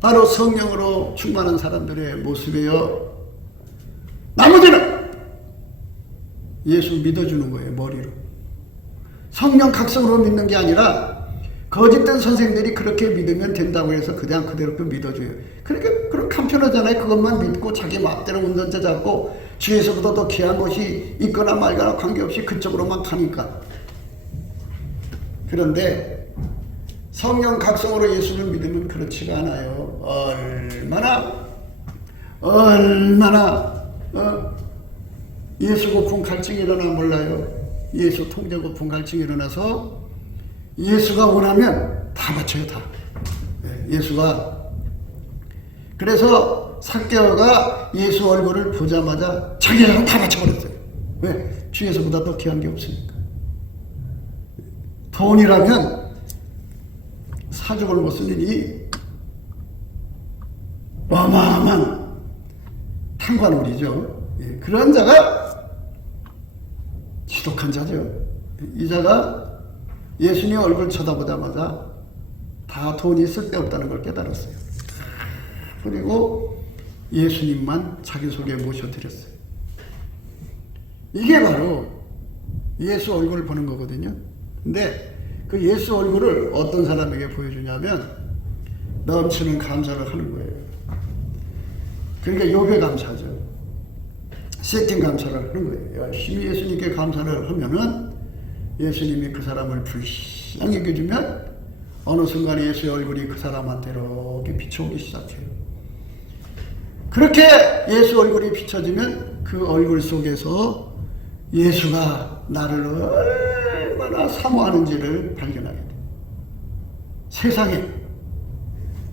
바로 성령으로 충만한 사람들의 모습이에요. 나머지는 예수 믿어주는 거예요. 머리로. 성령 각성으로 믿는 게 아니라 거짓된 선생들이 그렇게 믿으면 된다고 해서 그냥 그대로 믿어줘요. 그러니까 그럼 간편하잖아요. 그것만 믿고 자기 마음대로 운전자 잡고 주에서보다 더 귀한 것이 있거나 말거나 관계없이 그쪽으로만 가니까. 그런데 성령 각성으로 예수를 믿으면 그렇지가 않아요. 얼마나 예수 고픈 갈증이 일어나 몰라요. 예수 통제 고픈 갈증이 일어나서 예수가 원하면 다 바쳐요. 다. 예수가. 그래서 삭개오가 예수 얼굴을 보자마자 자기 자랑 다 바쳐버렸어요. 왜? 주 예수보다 더 귀한 게 없으니까. 돈이라면 사족을 못 쓰니 어마어마한 탕관오리죠. 그런 자가 지독한 자죠. 이 자가 예수님 얼굴 쳐다보자마자 다 돈이 쓸데없다는 걸 깨달았어요. 그리고 예수님만 자기 속에 모셔드렸어요. 이게 바로 예수 얼굴을 보는 거거든요. 근데 그 예수 얼굴을 어떤 사람에게 보여주냐면 넘치는 감사를 하는 거예요. 그러니까 요배 감사죠. 세팅 감사를 하는 거예요. 열심히 예수님께 감사를 하면은 예수님이 그 사람을 불쌍히 여겨주면 어느 순간 예수의 얼굴이 그 사람한테 이렇게 비춰오기 시작해요. 그렇게 예수 얼굴이 비춰지면 그 얼굴 속에서 예수가 나를 얼마나 사모하는지를 발견하게 돼요. 세상에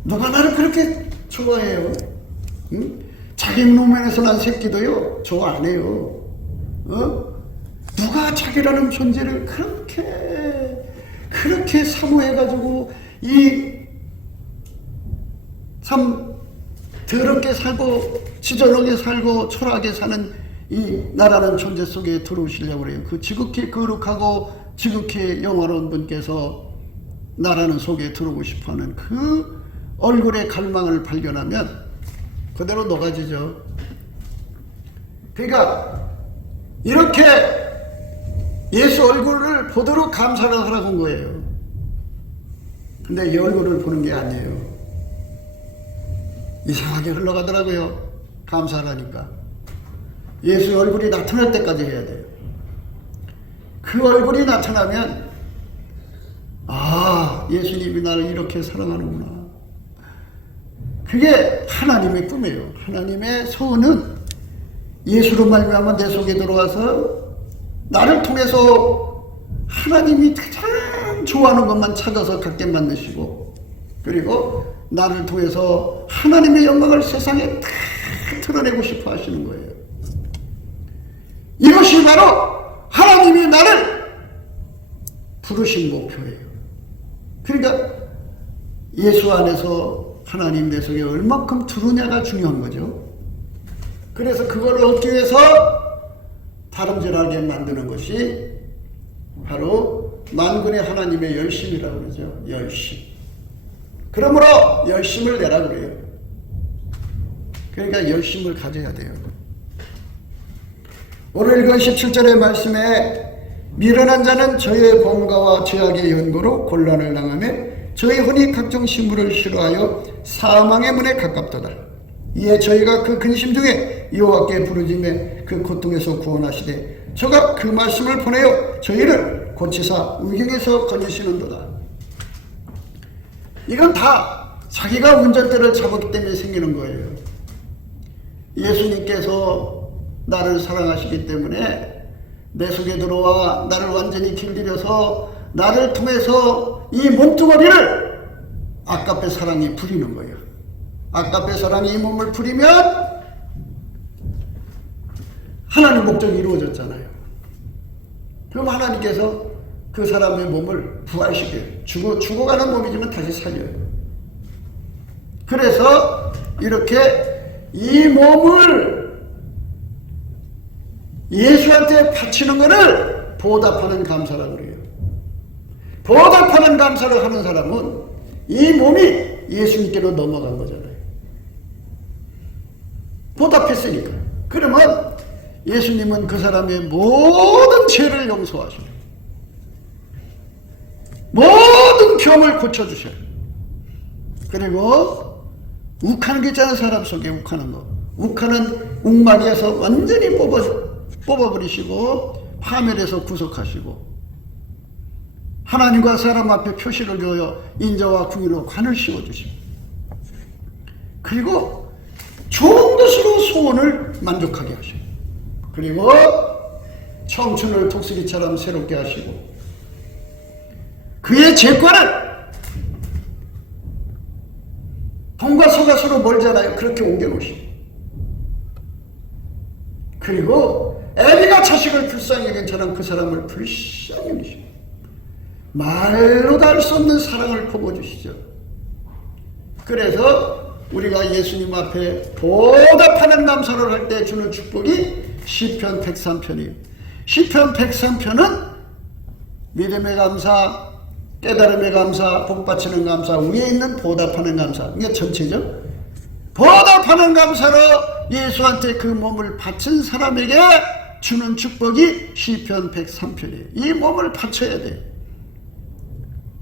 누가 나를 그렇게 좋아해요? 응? 자기 노면에서 난 새끼도요 좋아 안 해요. 누가 자기라는 존재를 그렇게 사모해가지고 이 참 더럽게 살고 지저분하게 살고 초라하게 사는 이 나라는 존재 속에 들어오시려고 그래요. 그 지극히 거룩하고 지극히 영화로운 분께서 나라는 속에 들어오고 싶어하는 그 얼굴의 갈망을 발견하면 그대로 녹아지죠. 그러니까 이렇게 예수 얼굴을 보도록 감사를 하라고 한 거예요. 근데 이 얼굴을 보는 게 아니에요. 이상하게 흘러가더라고요. 감사하니까. 예수 얼굴이 나타날 때까지 해야 돼요. 그 얼굴이 나타나면 아, 예수님이 나를 이렇게 사랑하는구나. 그게 하나님의 꿈이에요. 하나님의 소원은 예수로 말미암아 내 속에 들어와서 나를 통해서 하나님이 가장 좋아하는 것만 찾아서 갖게 만드시고, 그리고 나를 통해서 하나님의 영광을 세상에 다 드러내고 싶어 하시는 거예요. 이것이 바로 하나님이 나를 부르신 목표예요. 그러니까 예수 안에서 하나님 내 속에 얼마큼 들어오냐가 중요한 거죠. 그래서 그걸 얻기 위해서 다름질하게 만드는 것이 바로 만군의 하나님의 열심이라고 그러죠. 열심. 그러므로 열심을 내라 그래요. 그러니까 열심을 가져야 돼요. 오늘 읽은 17절의 말씀에 미련한 자는 저의 범과와 죄악의 연고로 곤란을 당하며 저희 혼이 각종 시물을 싫어하여 사망의 문에 가깝도다. 이에 저희가 그 근심 중에 여호와께 부르짖매 그 고통에서 구원하시되 저가 그 말씀을 보내어 저희를 고치사 의경에서 건지시는도다. 이건 다 자기가 운전대를 잡았기 때문에 생기는 거예요. 예수님께서 나를 사랑하시기 때문에 내 속에 들어와 나를 완전히 길들여서 나를 통해서 이 몸뚱어리를 아까페 사랑이 부리는 거예요. 아까페 사랑이 이 몸을 부리면 하나님 목적이 이루어졌잖아요. 그럼 하나님께서 그 사람의 몸을 부활시켜요. 죽어가는 몸이지만 다시 살려요. 그래서 이렇게 이 몸을 예수한테 바치는 것을 보답하는 감사라고 그래요. 보답하는 감사를 하는 사람은 이 몸이 예수님께로 넘어간 거잖아요. 보답했으니까. 그러면 예수님은 그 사람의 모든 죄를 용서하셔요. 모든 병을 고쳐주셔요. 그리고 욱하는 게 있잖아요. 사람 속에 욱하는 거. 욱하는 욱마리에서 완전히 뽑아버리시고 파멸해서 구속하시고 하나님과 사람 앞에 표시를 줘요. 인자와 궁유로 관을 씌워주시고 그리고 좋은 것으로 소원을 만족하게 하시고 그리고 청춘을 독수리처럼 새롭게 하시고 그의 죄과를 동과 서가 서로 멀잖아요. 그렇게 옮겨놓으시고 그리고 애비가 자식을 불쌍히 여긴 처럼 그 사람을 불쌍히 여기시고 말로도 할 수 없는 사랑을 퍼부어주시죠. 그래서 우리가 예수님 앞에 보답하는 감사를 할 때 주는 축복이 시편 103편이에요. 시편 103편은 믿음의 감사, 깨달음의 감사, 복받치는 감사, 위에 있는 보답하는 감사, 이게 전체죠. 보답하는 감사로 예수한테 그 몸을 바친 사람에게 주는 축복이 시편 103편이에요. 이 몸을 바쳐야 돼요.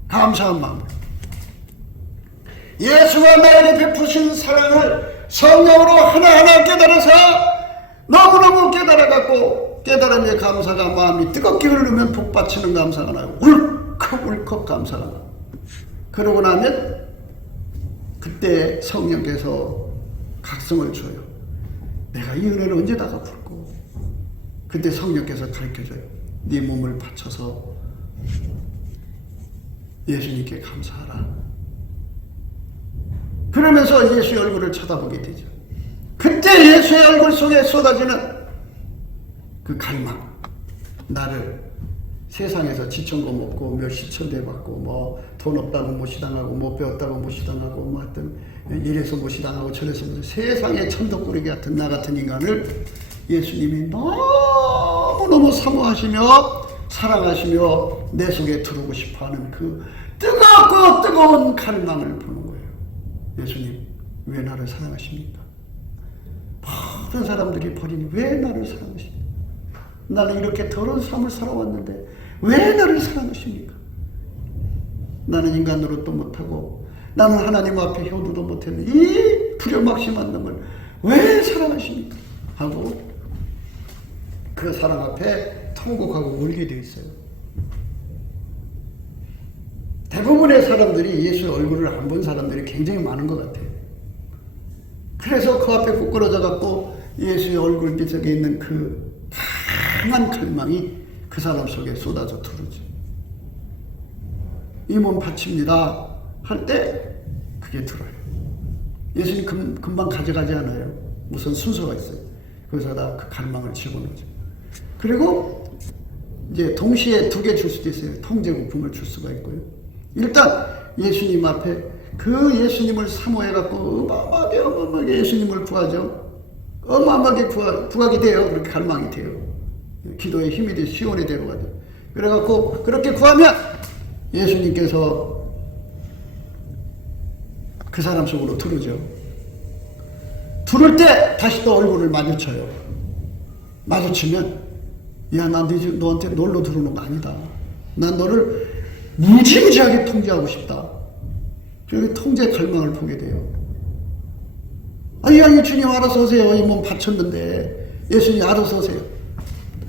감사한 마음으로. 예수가 나에게 베푸신 사랑을 성령으로 하나하나 깨달아서 너무너무 깨달음의 감사가 마음이 뜨겁게 흐르면 복받치는 감사가 나고 울컥울컥 감사가 나고, 그러고 나면 그때 성령께서 각성을 줘요. 내가 이 은혜를 언제 다 갚을고. 그때 성령께서 가르쳐줘요. 네 몸을 바쳐서 예수님께 감사하라. 그러면서 예수의 얼굴을 쳐다보게 되죠. 그때 예수의 얼굴 속에 쏟아지는 그 갈망, 나를 세상에서 지천거 먹고 몇 시천대 받고 뭐 돈 없다고 무시당하고 못 배웠다고 무시당하고 뭐 하여튼 이래서 무시당하고 저래서 세상의 천덕꾸러기 같은 나 같은 인간을 예수님이 너무너무 사모하시며 사랑하시며 내 속에 들어오고 싶어하는 그 뜨겁고 뜨거운 갈망을 보는 거예요. 예수님, 왜 나를 사랑하십니까? 모든 사람들이 버리니 왜 나를 사랑하십니까? 나는 이렇게 더러운 삶을 살아왔는데 왜 나를 사랑하십니까? 나는 인간 노릇도 못하고 나는 하나님 앞에 효도도 못했는데 이 불효막심한 놈을 왜 사랑하십니까? 하고 그 사랑 앞에 통곡하고 울게 되어 있어요. 대부분의 사람들이 예수의 얼굴을 안 본 사람들이 굉장히 많은 것 같아요. 그래서 그 앞에 ቁ꾸러져 갖고 예수의 얼굴빛 속에 있는 그 강한 갈망이 그 사람 속에 쏟아져 들어오죠. 이 몸 바칩니다 할 때 그게 들어요. 예수님 금방 가져가지 않아요. 무슨 순서가 있어요. 거기서다 그 갈망을 집어넣죠. 그리고 이제 동시에 두 개 줄 수도 있어요. 통제국품을 줄 수가 있고요. 일단 예수님 앞에 그 예수님을 사모해갖고 어마어마하게 예수님을 구하죠. 어마어마하게 구하게 돼요. 그렇게 갈망이 돼요. 기도의 힘이 돼서 시온이 되어가죠. 그래갖고 그렇게 구하면 예수님께서 그 사람 속으로 들어오죠. 들어올 때 다시 또 얼굴을 마주쳐요. 마주치면 야, 난 너한테 놀러 들어오는 거 아니다. 난 너를 무지무지하게 통제하고 싶다. 그렇게 통제 갈망을 보게 돼요. 아니 주님 알아서 하세요. 이 몸 바쳤는데 예수님 알아서 하세요.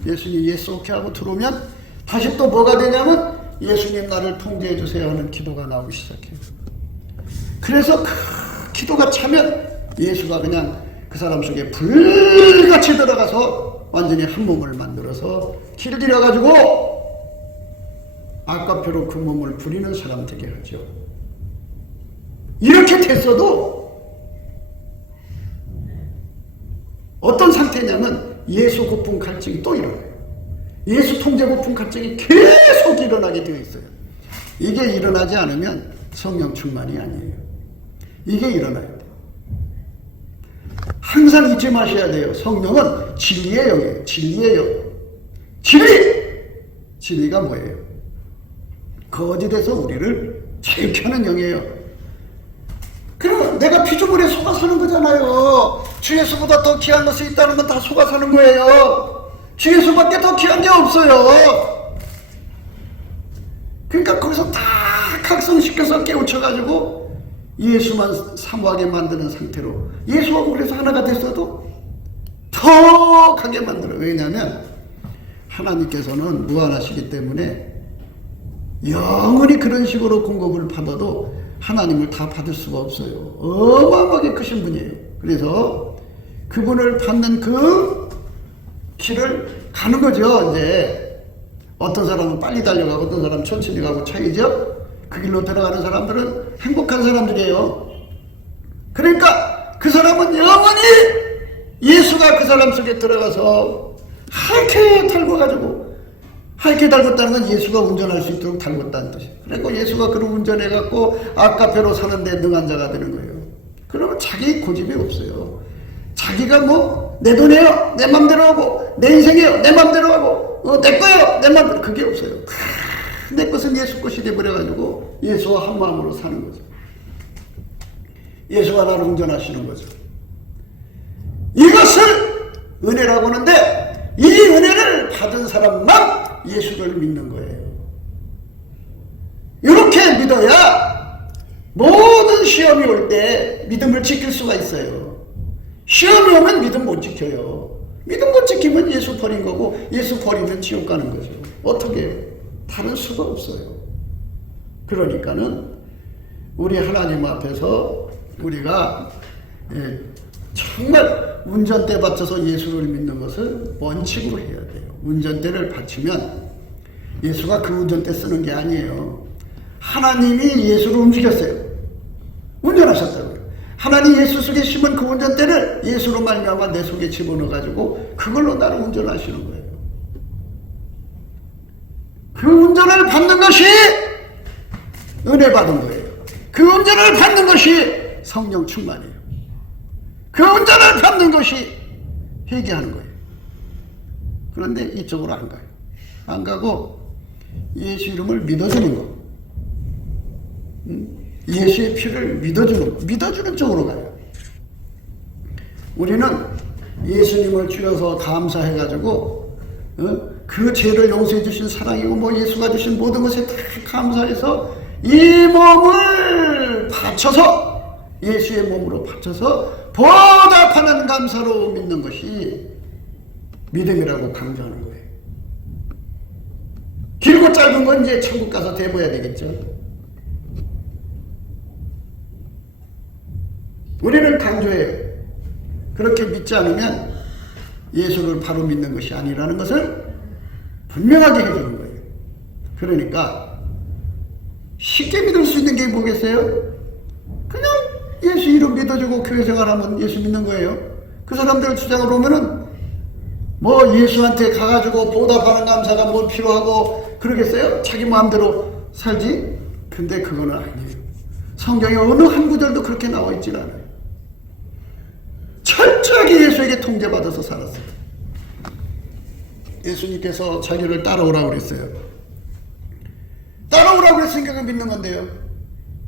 예수님 예스 오케이 하고 들어오면 다시 또 뭐가 되냐면 예수님 나를 통제해 주세요 하는 기도가 나오기 시작해요. 그래서 그 기도가 차면 예수가 그냥 그 사람 속에 불같이 들어가서 완전히 한 몸을 만들어서 길들여가지고 아까표로 그 몸을 부리는 사람 되게 하죠. 이렇게 됐어도 어떤 상태냐면 예수 고품 갈증이 또 일어나요. 예수 통제 고품 갈증이 계속 일어나게 되어 있어요. 이게 일어나지 않으면 성령 충만이 아니에요. 이게 일어나야 돼요. 항상 잊지 마셔야 돼요. 성령은 진리의 영이에요. 진리의 영. 진리가 뭐예요? 거짓에서 우리를 제일하는 영이에요. 그럼 내가 피조물에 속아 사는 거잖아요. 주 예수보다 더 귀한 것이 있다는 건 다 속아 사는 거예요. 주 예수밖에 더 귀한 게 없어요. 그러니까 거기서 다 각성시켜서 깨우쳐가지고 예수만 사모하게 만드는 상태로 예수하고 그래서 하나가 됐어도 더 가게 만들어요. 왜냐하면 하나님께서는 무한하시기 때문에 영원히 그런 식으로 공급을 받아도 하나님을 다 받을 수가 없어요. 어마어마하게 크신 분이에요. 그래서 그분을 받는 그 길을 가는 거죠. 이제 어떤 사람은 빨리 달려가고 어떤 사람은 천천히 가고 차이죠. 그 길로 들어가는 사람들은 행복한 사람들이에요. 그러니까 그 사람은 영원히 예수가 그 사람 속에 들어가서 하얗게 달궈가지고, 하얗게 달궜다는 건 예수가 운전할 수 있도록 달궜다는 뜻이에요. 그리고 예수가 그를 운전해갖고 아까배로 사는데 능한 자가 되는 거예요. 그러면 자기 고집이 없어요. 자기가 뭐 내 돈이에요, 내 맘대로 하고, 내 인생이에요, 내 맘대로 하고, 내 거예요, 내 맘대로, 그게 없어요. 내 것은 예수 것이 돼버려가지고 예수와 한 마음으로 사는 거죠. 예수가 나를 운전하시는 거죠. 이것을 은혜라고 하는데 이 은혜를 받은 사람만 예수를 믿는 거예요. 이렇게 믿어야 모든 시험이 올 때 믿음을 지킬 수가 있어요. 시험이 오면 믿음 못 지켜요. 믿음 못 지키면 예수 버린 거고 예수 버리면 지옥 가는 거죠. 어떻게 해요? 다른 수가 없어요. 그러니까는 우리 하나님 앞에서 우리가 정말 운전대 바쳐서 예수를 믿는 것을 원칙으로 해야 돼요. 운전대를 바치면 예수가 그 운전대 쓰는 게 아니에요. 하나님이 예수를 움직였어요. 운전하셨다고요. 하나님 예수 속에 심은 그 운전대를 예수로 말미암아 내 속에 집어넣어가지고 그걸로 나를 운전하시는 거예요. 그 운전을 받는 것이 은혜 받은 거예요. 그 운전을 받는 것이 성령 충만이에요. 그 운전을 받는 것이 회개하는 거예요. 그런데 이쪽으로 안 가요. 안 가고 예수 이름을 믿어주는 거, 예수의 피를 믿어주는 거, 믿어주는 쪽으로 가요. 우리는 예수님을 주여서 감사해가지고 그 죄를 용서해 주신 사랑이고 뭐 예수가 주신 모든 것에 다 감사해서 이 몸을 바쳐서 예수의 몸으로 바쳐서 보답하는 감사로 믿는 것이 믿음이라고 강조하는 거예요. 길고 짧은 건 이제 천국 가서 대보야 되겠죠. 우리는 강조해요. 그렇게 믿지 않으면 예수를 바로 믿는 것이 아니라는 것을 분명하게 해주는 거예요. 그러니까 쉽게 믿을 수 있는 게 뭐겠어요? 그냥 예수 이름 믿어주고 교회 생활하면 예수 믿는 거예요. 그 사람들 주장을 보면은 뭐 예수한테 가가지고 보답하는 감사가 뭐 필요하고 그러겠어요? 자기 마음대로 살지? 근데 그거는 아니에요. 성경에 어느 한 구절도 그렇게 나와 있질 않아요. 철저하게 예수에게 통제받아서 살았어요. 예수님께서 자기를 따라오라고 그랬어요. 따라오라고 그랬으니까 믿는 건데요.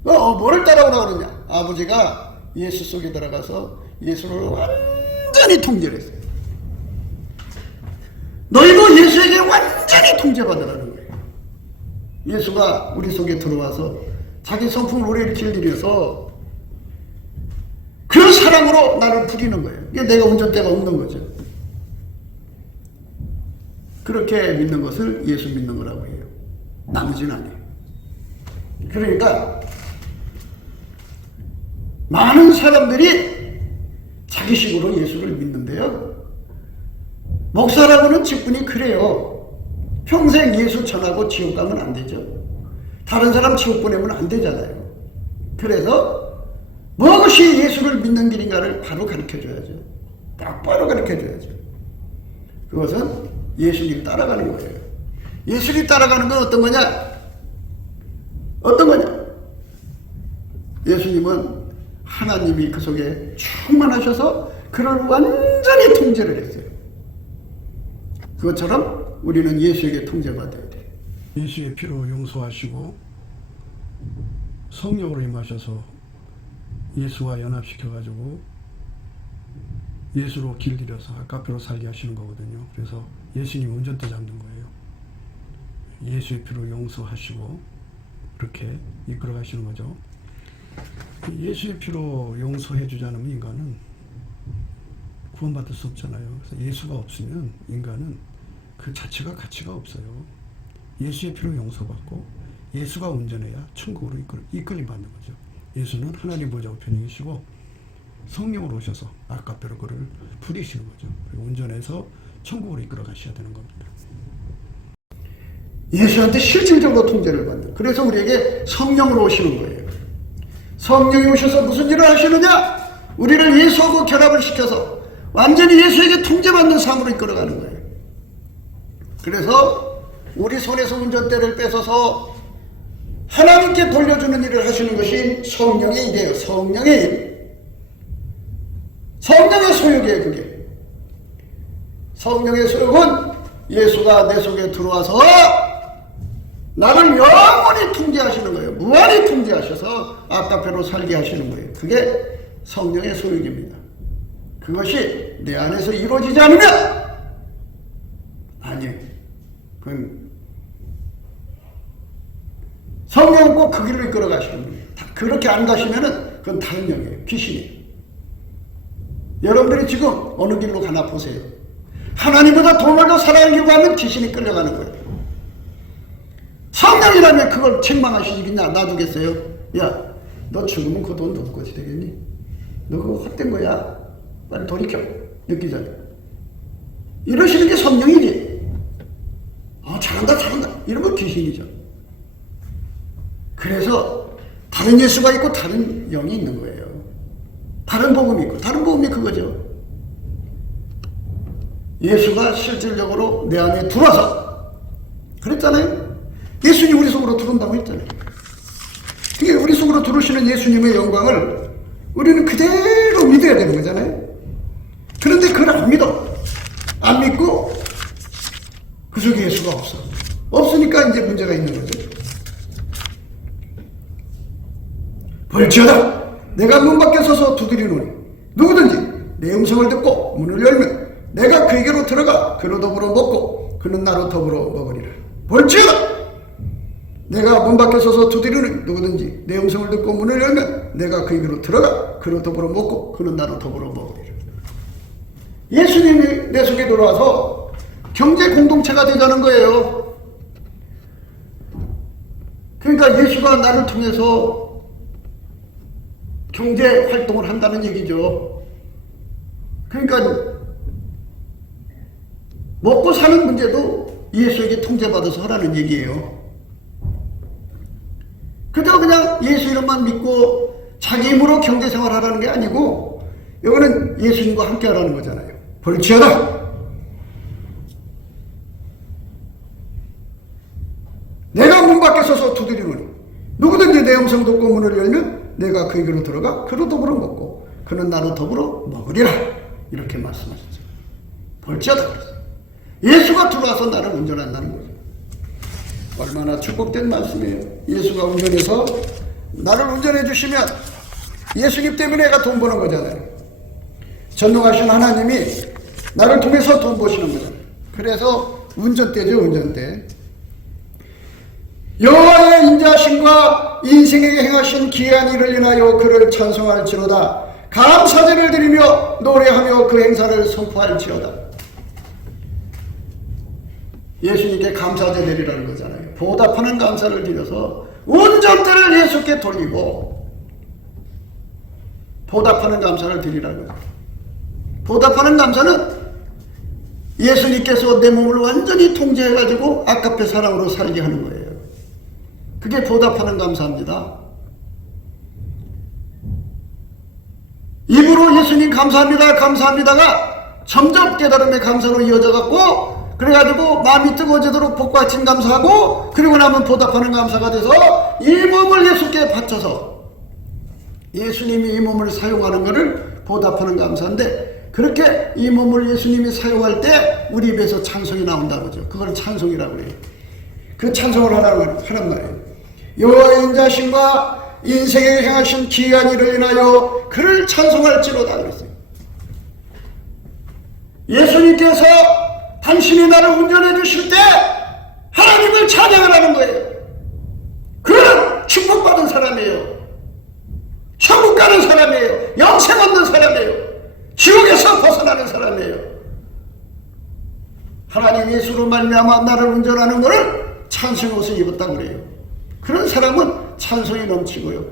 뭐를 따라오라고 그러냐? 아버지가 예수 속에 들어가서 예수를 완전히 통제를 했어요. 너희도 예수에게 완전히 통제받으라는 거예요. 예수가 우리 속에 들어와서 자기 성품을 우리를 길들여서 그 사랑으로 나를 부리는 거예요. 이게 내가 운전대가 없는 거죠. 그렇게 믿는 것을 예수 믿는 거라고 해요. 나머지는 아니에요. 그러니까 많은 사람들이 자기식으로 예수를 믿는데요. 목사라고는 직분이 그래요. 평생 예수 전하고 지옥 가면 안 되죠. 다른 사람 지옥 보내면 안 되잖아요. 그래서 무엇이 예수를 믿는 길인가를 바로 가르쳐줘야죠. 똑바로 가르쳐줘야죠. 그것은 예수님 따라가는 거예요. 예수님 따라가는 건 어떤 거냐? 어떤 거냐? 예수님은 하나님이 그 속에 충만하셔서 그를 완전히 통제를 했어요. 그것처럼 우리는 예수에게 통제받아야 돼요. 예수의 피로 용서하시고 성령으로 임하셔서 예수와 연합시켜가지고 예수로 길들여서 아까표로 살게 하시는 거거든요. 그래서 예수님 운전대 잡는 거예요. 예수의 피로 용서하시고 그렇게 이끌어 가시는 거죠. 예수의 피로 용서해 주지 않으면 인간은 구원받을 수 없잖아요. 그래서 예수가 없으면 인간은 그 자체가 가치가 없어요. 예수의 피로 용서받고 예수가 운전해야 천국으로 이끌림 받는 거죠. 예수는 하나님 보좌우편이시고 성령으로 오셔서 아까표로 그를 부리시는 거죠. 운전해서 천국으로 이끌어 가셔야 되는 겁니다. 예수한테 실질적으로 통제를 받는. 그래서 우리에게 성령으로 오시는 거예요. 성령이 오셔서 무슨 일을 하시느냐? 우리를 예수하고 결합을 시켜서 완전히 예수에게 통제받는 삶으로 이끌어가는 거예요. 그래서 우리 손에서 운전대를 뺏어서 하나님께 돌려주는 일을 하시는 것이 성령의 일이에요. 성령의 일. 성령의 소욕이에요, 그게. 성령의 소욕은 예수가 내 속에 들어와서 나를 영원히 통제하시는 거예요. 무한히 통제하셔서 아까표로 살게 하시는 거예요. 그게 성령의 소욕입니다. 그것이 내 안에서 이루어지지 않으면 아니에요. 그건 성령은 꼭 그 길로 이끌어 가시는 거예요. 그렇게 안 가시면은 그건 다른 영이에요. 귀신이에요. 여러분들이 지금 어느 길로 가나 보세요. 하나님보다 돈을 더 사랑하려고 하면 귀신이 끌려가는 거예요. 성령이라면 그걸 책망하실 일 있냐? 놔두겠어요? 야, 너 죽으면 그 돈 누구 것이 되겠니? 너 그거 헛된 거야. 빨리 돌이켜. 늦기 전에. 이러시는 게 성령이지. 잘한다 잘한다 이러면 귀신이죠. 그래서 다른 예수가 있고 다른 영이 있는 거예요. 다른 복음이 있고 다른 복음이 그거죠. 예수가 실질적으로 내 안에 들어와서 그랬잖아요. 예수님 우리 속으로 들어온다고 했잖아요. 그게 우리 속으로 들어오시는 예수님의 영광을 우리는 그대로 믿어야 되는 거잖아요. 그런데 그걸 안 믿어. 안 믿고 그 속에 예수가 없어. 없으니까 이제 문제가 있는 거죠. 볼지어다 내가 문 밖에 서서 두드리노니 누구든지 내 음성을 듣고 문을 열면 내가 그에게로 들어가 그로 더불어 먹고 그는 나로 더불어 먹으리라. 볼지어다 내가 문 밖에 서서 두드리노니 누구든지 내 음성을 듣고 문을 열면 내가 그에게로 들어가 그로 더불어 먹고 그는 나로 더불어 먹으리라. 예수님이 내 속에 들어와서 경제 공동체가 되자는 거예요. 그러니까 예수가 나를 통해서 경제 활동을 한다는 얘기죠. 그러니까 먹고 사는 문제도 예수에게 통제받아서 하라는 얘기예요. 그저 그냥 예수 이름만 믿고 자기 힘으로 경제생활 하라는 게 아니고 이거는 예수님과 함께 하라는 거잖아요. 볼지어다 내가 문 밖에 서서 두드리노니 누구든지 내 음성 듣고 문을 열면 내가 그에게로 들어가 그로 더불어 먹고 그는 나로 더불어 먹으리라. 이렇게 말씀하셨죠. 볼지어다 그랬어요. 예수가 들어와서 나를 운전한다는 거죠. 얼마나 축복된 말씀이에요. 예수가 운전해서 나를 운전해 주시면 예수님 때문에 내가 돈 버는 거잖아요. 전능하신 하나님이 나를 통해서 돈 버시는 거잖아요. 그래서 운전대죠. 운전대. 여호와의 인자하심과 인생에게 행하신 기이한 일을 인하여 그를 찬송할지로다. 감사제를 드리며 노래하며 그 행사를 선포할지로다. 예수님께 감사제 드리라는 거잖아요. 보답하는 감사를 드려서 운전대를 예수께 돌리고 보답하는 감사를 드리라는 거죠. 보답하는 감사는 예수님께서 내 몸을 완전히 통제해가지고 아깝게 사랑으로 살게 하는 거예요. 그게 보답하는 감사입니다. 입으로 예수님 감사합니다 감사합니다가 점점 깨달음의 감사로 이어져갖고 그래가지고 마음이 뜨거워지도록 복받침 감사하고 그리고 나면 보답하는 감사가 돼서 이 몸을 예수께 바쳐서 예수님이 이 몸을 사용하는 것을 보답하는 감사인데 그렇게 이 몸을 예수님이 사용할 때 우리 입에서 찬송이 나온다고 하죠. 그걸 찬송이라고 해요. 그 찬송을 하는 말이에요. 여호와의 인자심과 인생에 행하신 기이한 일을 인하여 그를 찬송할지로다 그랬어요. 예수님께서 당신이 나를 운전해 주실 때 하나님을 찬양을 하는 거예요. 그는 축복받은 사람이에요. 천국 가는 사람이에요. 영생 얻는 사람이에요. 지옥에서 벗어나는 사람이에요. 하나님 예수로 말미암아 나를 운전하는 것을 찬송의 옷을 입었다고 그래요. 그런 사람은 찬송이 넘치고요.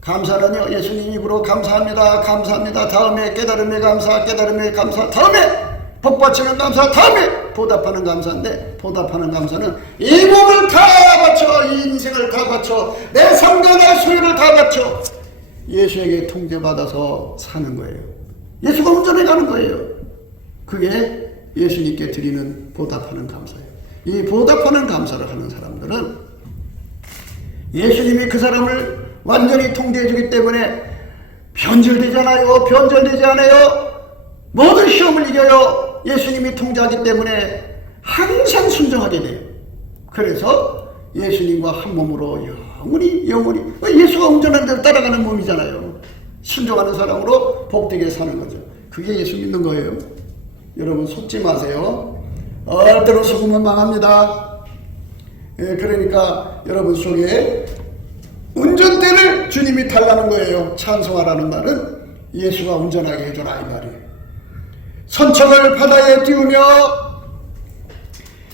감사는요 예수님 입으로 감사합니다 감사합니다 다음에 깨달음의 감사 다음에 복받치는 감사 다음에 보답하는 감사인데 보답하는 감사는 이 몸을 다 바쳐 이 인생을 다 바쳐 내 삶과 내 소유를 다 바쳐 예수에게 통제받아서 사는 거예요. 예수가 운전해 가는 거예요. 그게 예수님께 드리는 보답하는 감사예요. 이 보답하는 감사를 하는 사람들은 예수님이 그 사람을 완전히 통제해 주기 때문에 변절되잖아요. 변절되지 않아요. 모든 시험을 이겨요. 예수님이 통제하기 때문에 항상 순종하게 돼요. 그래서 예수님과 한 몸으로 영원히 예수가 운전하는 대로 따라가는 몸이잖아요. 순종하는 사람으로 복되게 사는 거죠. 그게 예수 믿는 거예요. 여러분 속지 마세요. 얼대로 속으면 망합니다. 그러니까 여러분 속에 운전대를 주님이 달라는 거예요. 찬송하라는 말은 예수가 운전하게 해줘라 이 말이에요. 선척을 바다에 띄우며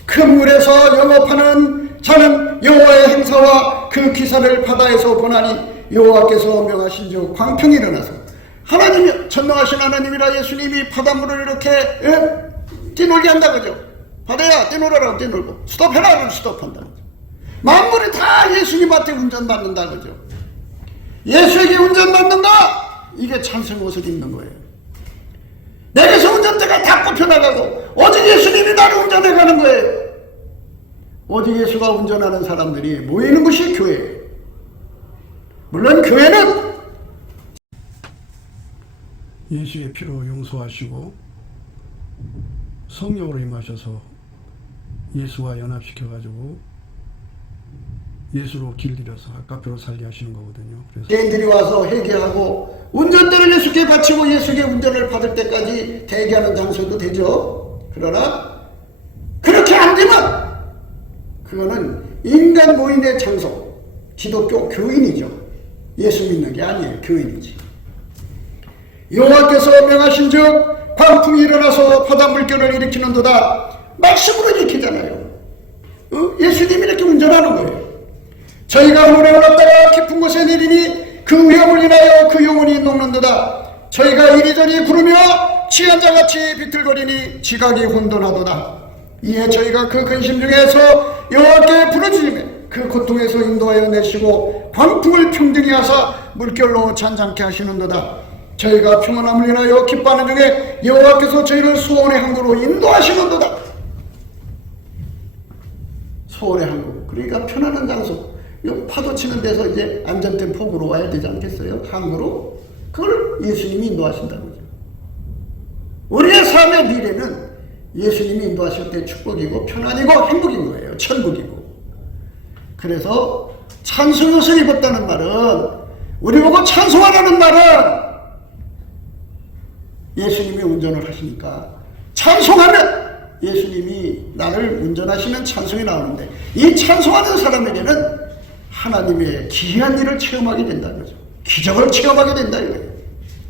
큰 물에서 영업하는 자는 여호와의 행사와 그 기사를 바다에서 보나니 여호와께서 명하신즉 광풍이 일어나서 하나님이 전능하신 하나님이라 예수님이 바닷물을 이렇게 뛰놀게 한다 그죠. 바다야 뛰놀아라 뛰놀고 스톱해라 그러면 스톱한다 그죠. 만물이 다 예수님한테 운전받는다 그죠. 예수에게 운전받는다. 이게 찬송의 옷을 입는 거예요. 내게서 운전대가 다 꼽혀나가고 오직 예수님이 나를 운전해가는 거예요. 오직 예수가 운전하는 사람들이 모이는 것이 교회예요. 물론 교회는 예수의 피로 용서하시고 성령으로 임하셔서 예수와 연합시켜가지고 예수로 길들여서 아까표로 살게 하시는 거거든요. 그래서 개인들이 와서 회개하고 운전대를 예수께 바치고 예수께 운전을 받을 때까지 대기하는 장소도 되죠. 그러나 그렇게 안 되면 그거는 인간 모임의 장소, 기독교 교인이죠. 예수 믿는 게 아니에요. 교인이지. 여호와께서 명하신즉 광풍이 일어나서 바다 물결을 일으키는도다. 말씀으로 일으키잖아요. 예수님이 이렇게 운전하는 거예요. 저희가 물에 올랐다가 깊은 곳에 내리니 그 위험을 인하여 그 영혼이 녹는도다. 저희가 이리저리 구르며 취한 자같이 비틀거리니 지각이 혼돈하도다. 이에 저희가 그 근심 중에서 여호와께 부르짖으며 그 고통에서 인도하여 내시고 광풍을 평등히 하사 물결로 잔잔케 하시는도다. 저희가 평안함을 인하여 기뻐하는 중에 여호와께서 저희를 수원의 항구로 인도하시는도다. 수원의 항구, 그러니까 편안한 장소, 파도 치는 데서 이제 안전된 폭으로 와야 되지 않겠어요? 항구로. 그걸 예수님이 인도하신다는 거죠. 우리의 삶의 미래는 예수님이 인도하실 때 축복이고 편안이고 행복인 거예요. 천국이고. 그래서 찬송옷을 입었다는 말은, 우리 보고 찬송하라는 말은 예수님이 운전을 하시니까 찬송하면 예수님이 나를 운전하시는 찬송이 나오는데, 이 찬송하는 사람에게는 하나님의 기이한 일을 체험하게 된다는 거죠. 기적을 체험하게 된다 이거예요.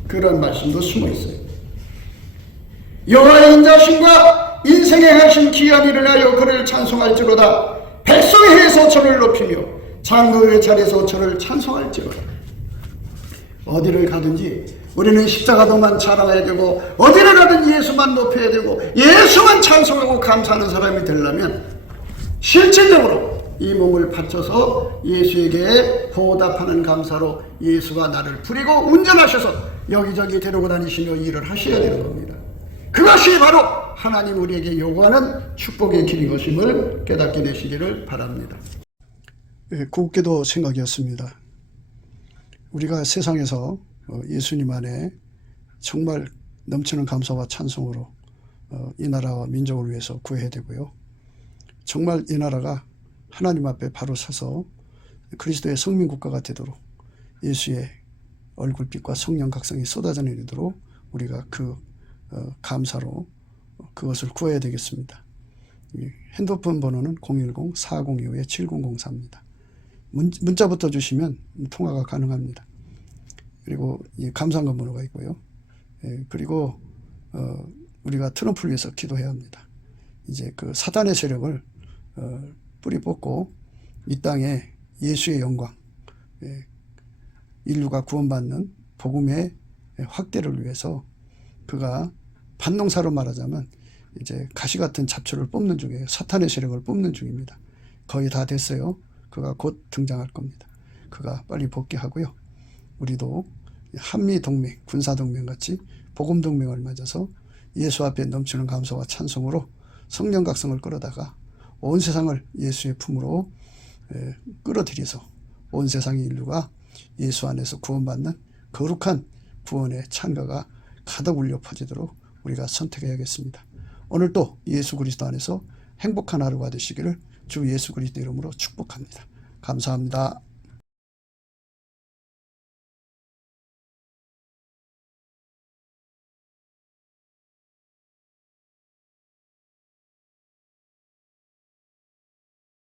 그런 말씀도 숨어 있어요. 여호와의 인자심과 인생에 하신 기이한 일을 하여 그를 찬송할지로다. 백성의 해에서 저를 높이며 장로의 자리에서 저를 찬송할지로다. 어디를 가든지 우리는 십자가도만 자랑해야 되고, 어디를 가든지 예수만 높여야 되고, 예수만 찬송하고 감사하는 사람이 되려면 실질적으로 이 몸을 바쳐서 예수에게 보답하는 감사로 예수가 나를 부리고 운전하셔서 여기저기 데리고 다니시며 일을 하셔야 되는 겁니다. 그것이 바로 하나님 우리에게 요구하는 축복의 길인 것임을 깨닫게 되시기를 바랍니다. 곱게도 생각이었습니다. 우리가 세상에서 예수님 안에 정말 넘치는 감사와 찬송으로 이 나라와 민족을 위해서 구해야 되고요. 정말 이 나라가 하나님 앞에 바로 서서 그리스도의 성민국가가 되도록 예수의 얼굴빛과 성령 각성이 쏟아져 내리도록 우리가 그 감사로 그것을 구해야 되겠습니다. 핸드폰 번호는 010-4025-7004입니다. 문자부터 주시면 통화가 가능합니다. 그리고 이 감사한금 번호가 있고요. 그리고 우리가 트럼프를 위해서 기도해야 합니다. 이제 그 사단의 세력을 뿌리 뽑고 이 땅에 예수의 영광, 인류가 구원받는 복음의 확대를 위해서 그가 반농사로 말하자면 이제 가시 같은 잡초를 뽑는 중이에요. 사탄의 세력을 뽑는 중입니다. 거의 다 됐어요. 그가 곧 등장할 겁니다. 그가 빨리 복귀하고요. 우리도 한미동맹, 군사동맹 같이 복음동맹을 맺어서 예수 앞에 넘치는 감사와 찬송으로 성령 각성을 끌어다가 온 세상을 예수의 품으로 끌어들여서 온 세상의 인류가 예수 안에서 구원받는 거룩한 구원의 찬가가 가득 울려 퍼지도록 우리가 선택해야겠습니다. 오늘도 예수 그리스도 안에서 행복한 하루가 되시기를 주 예수 그리스도 이름으로 축복합니다. 감사합니다.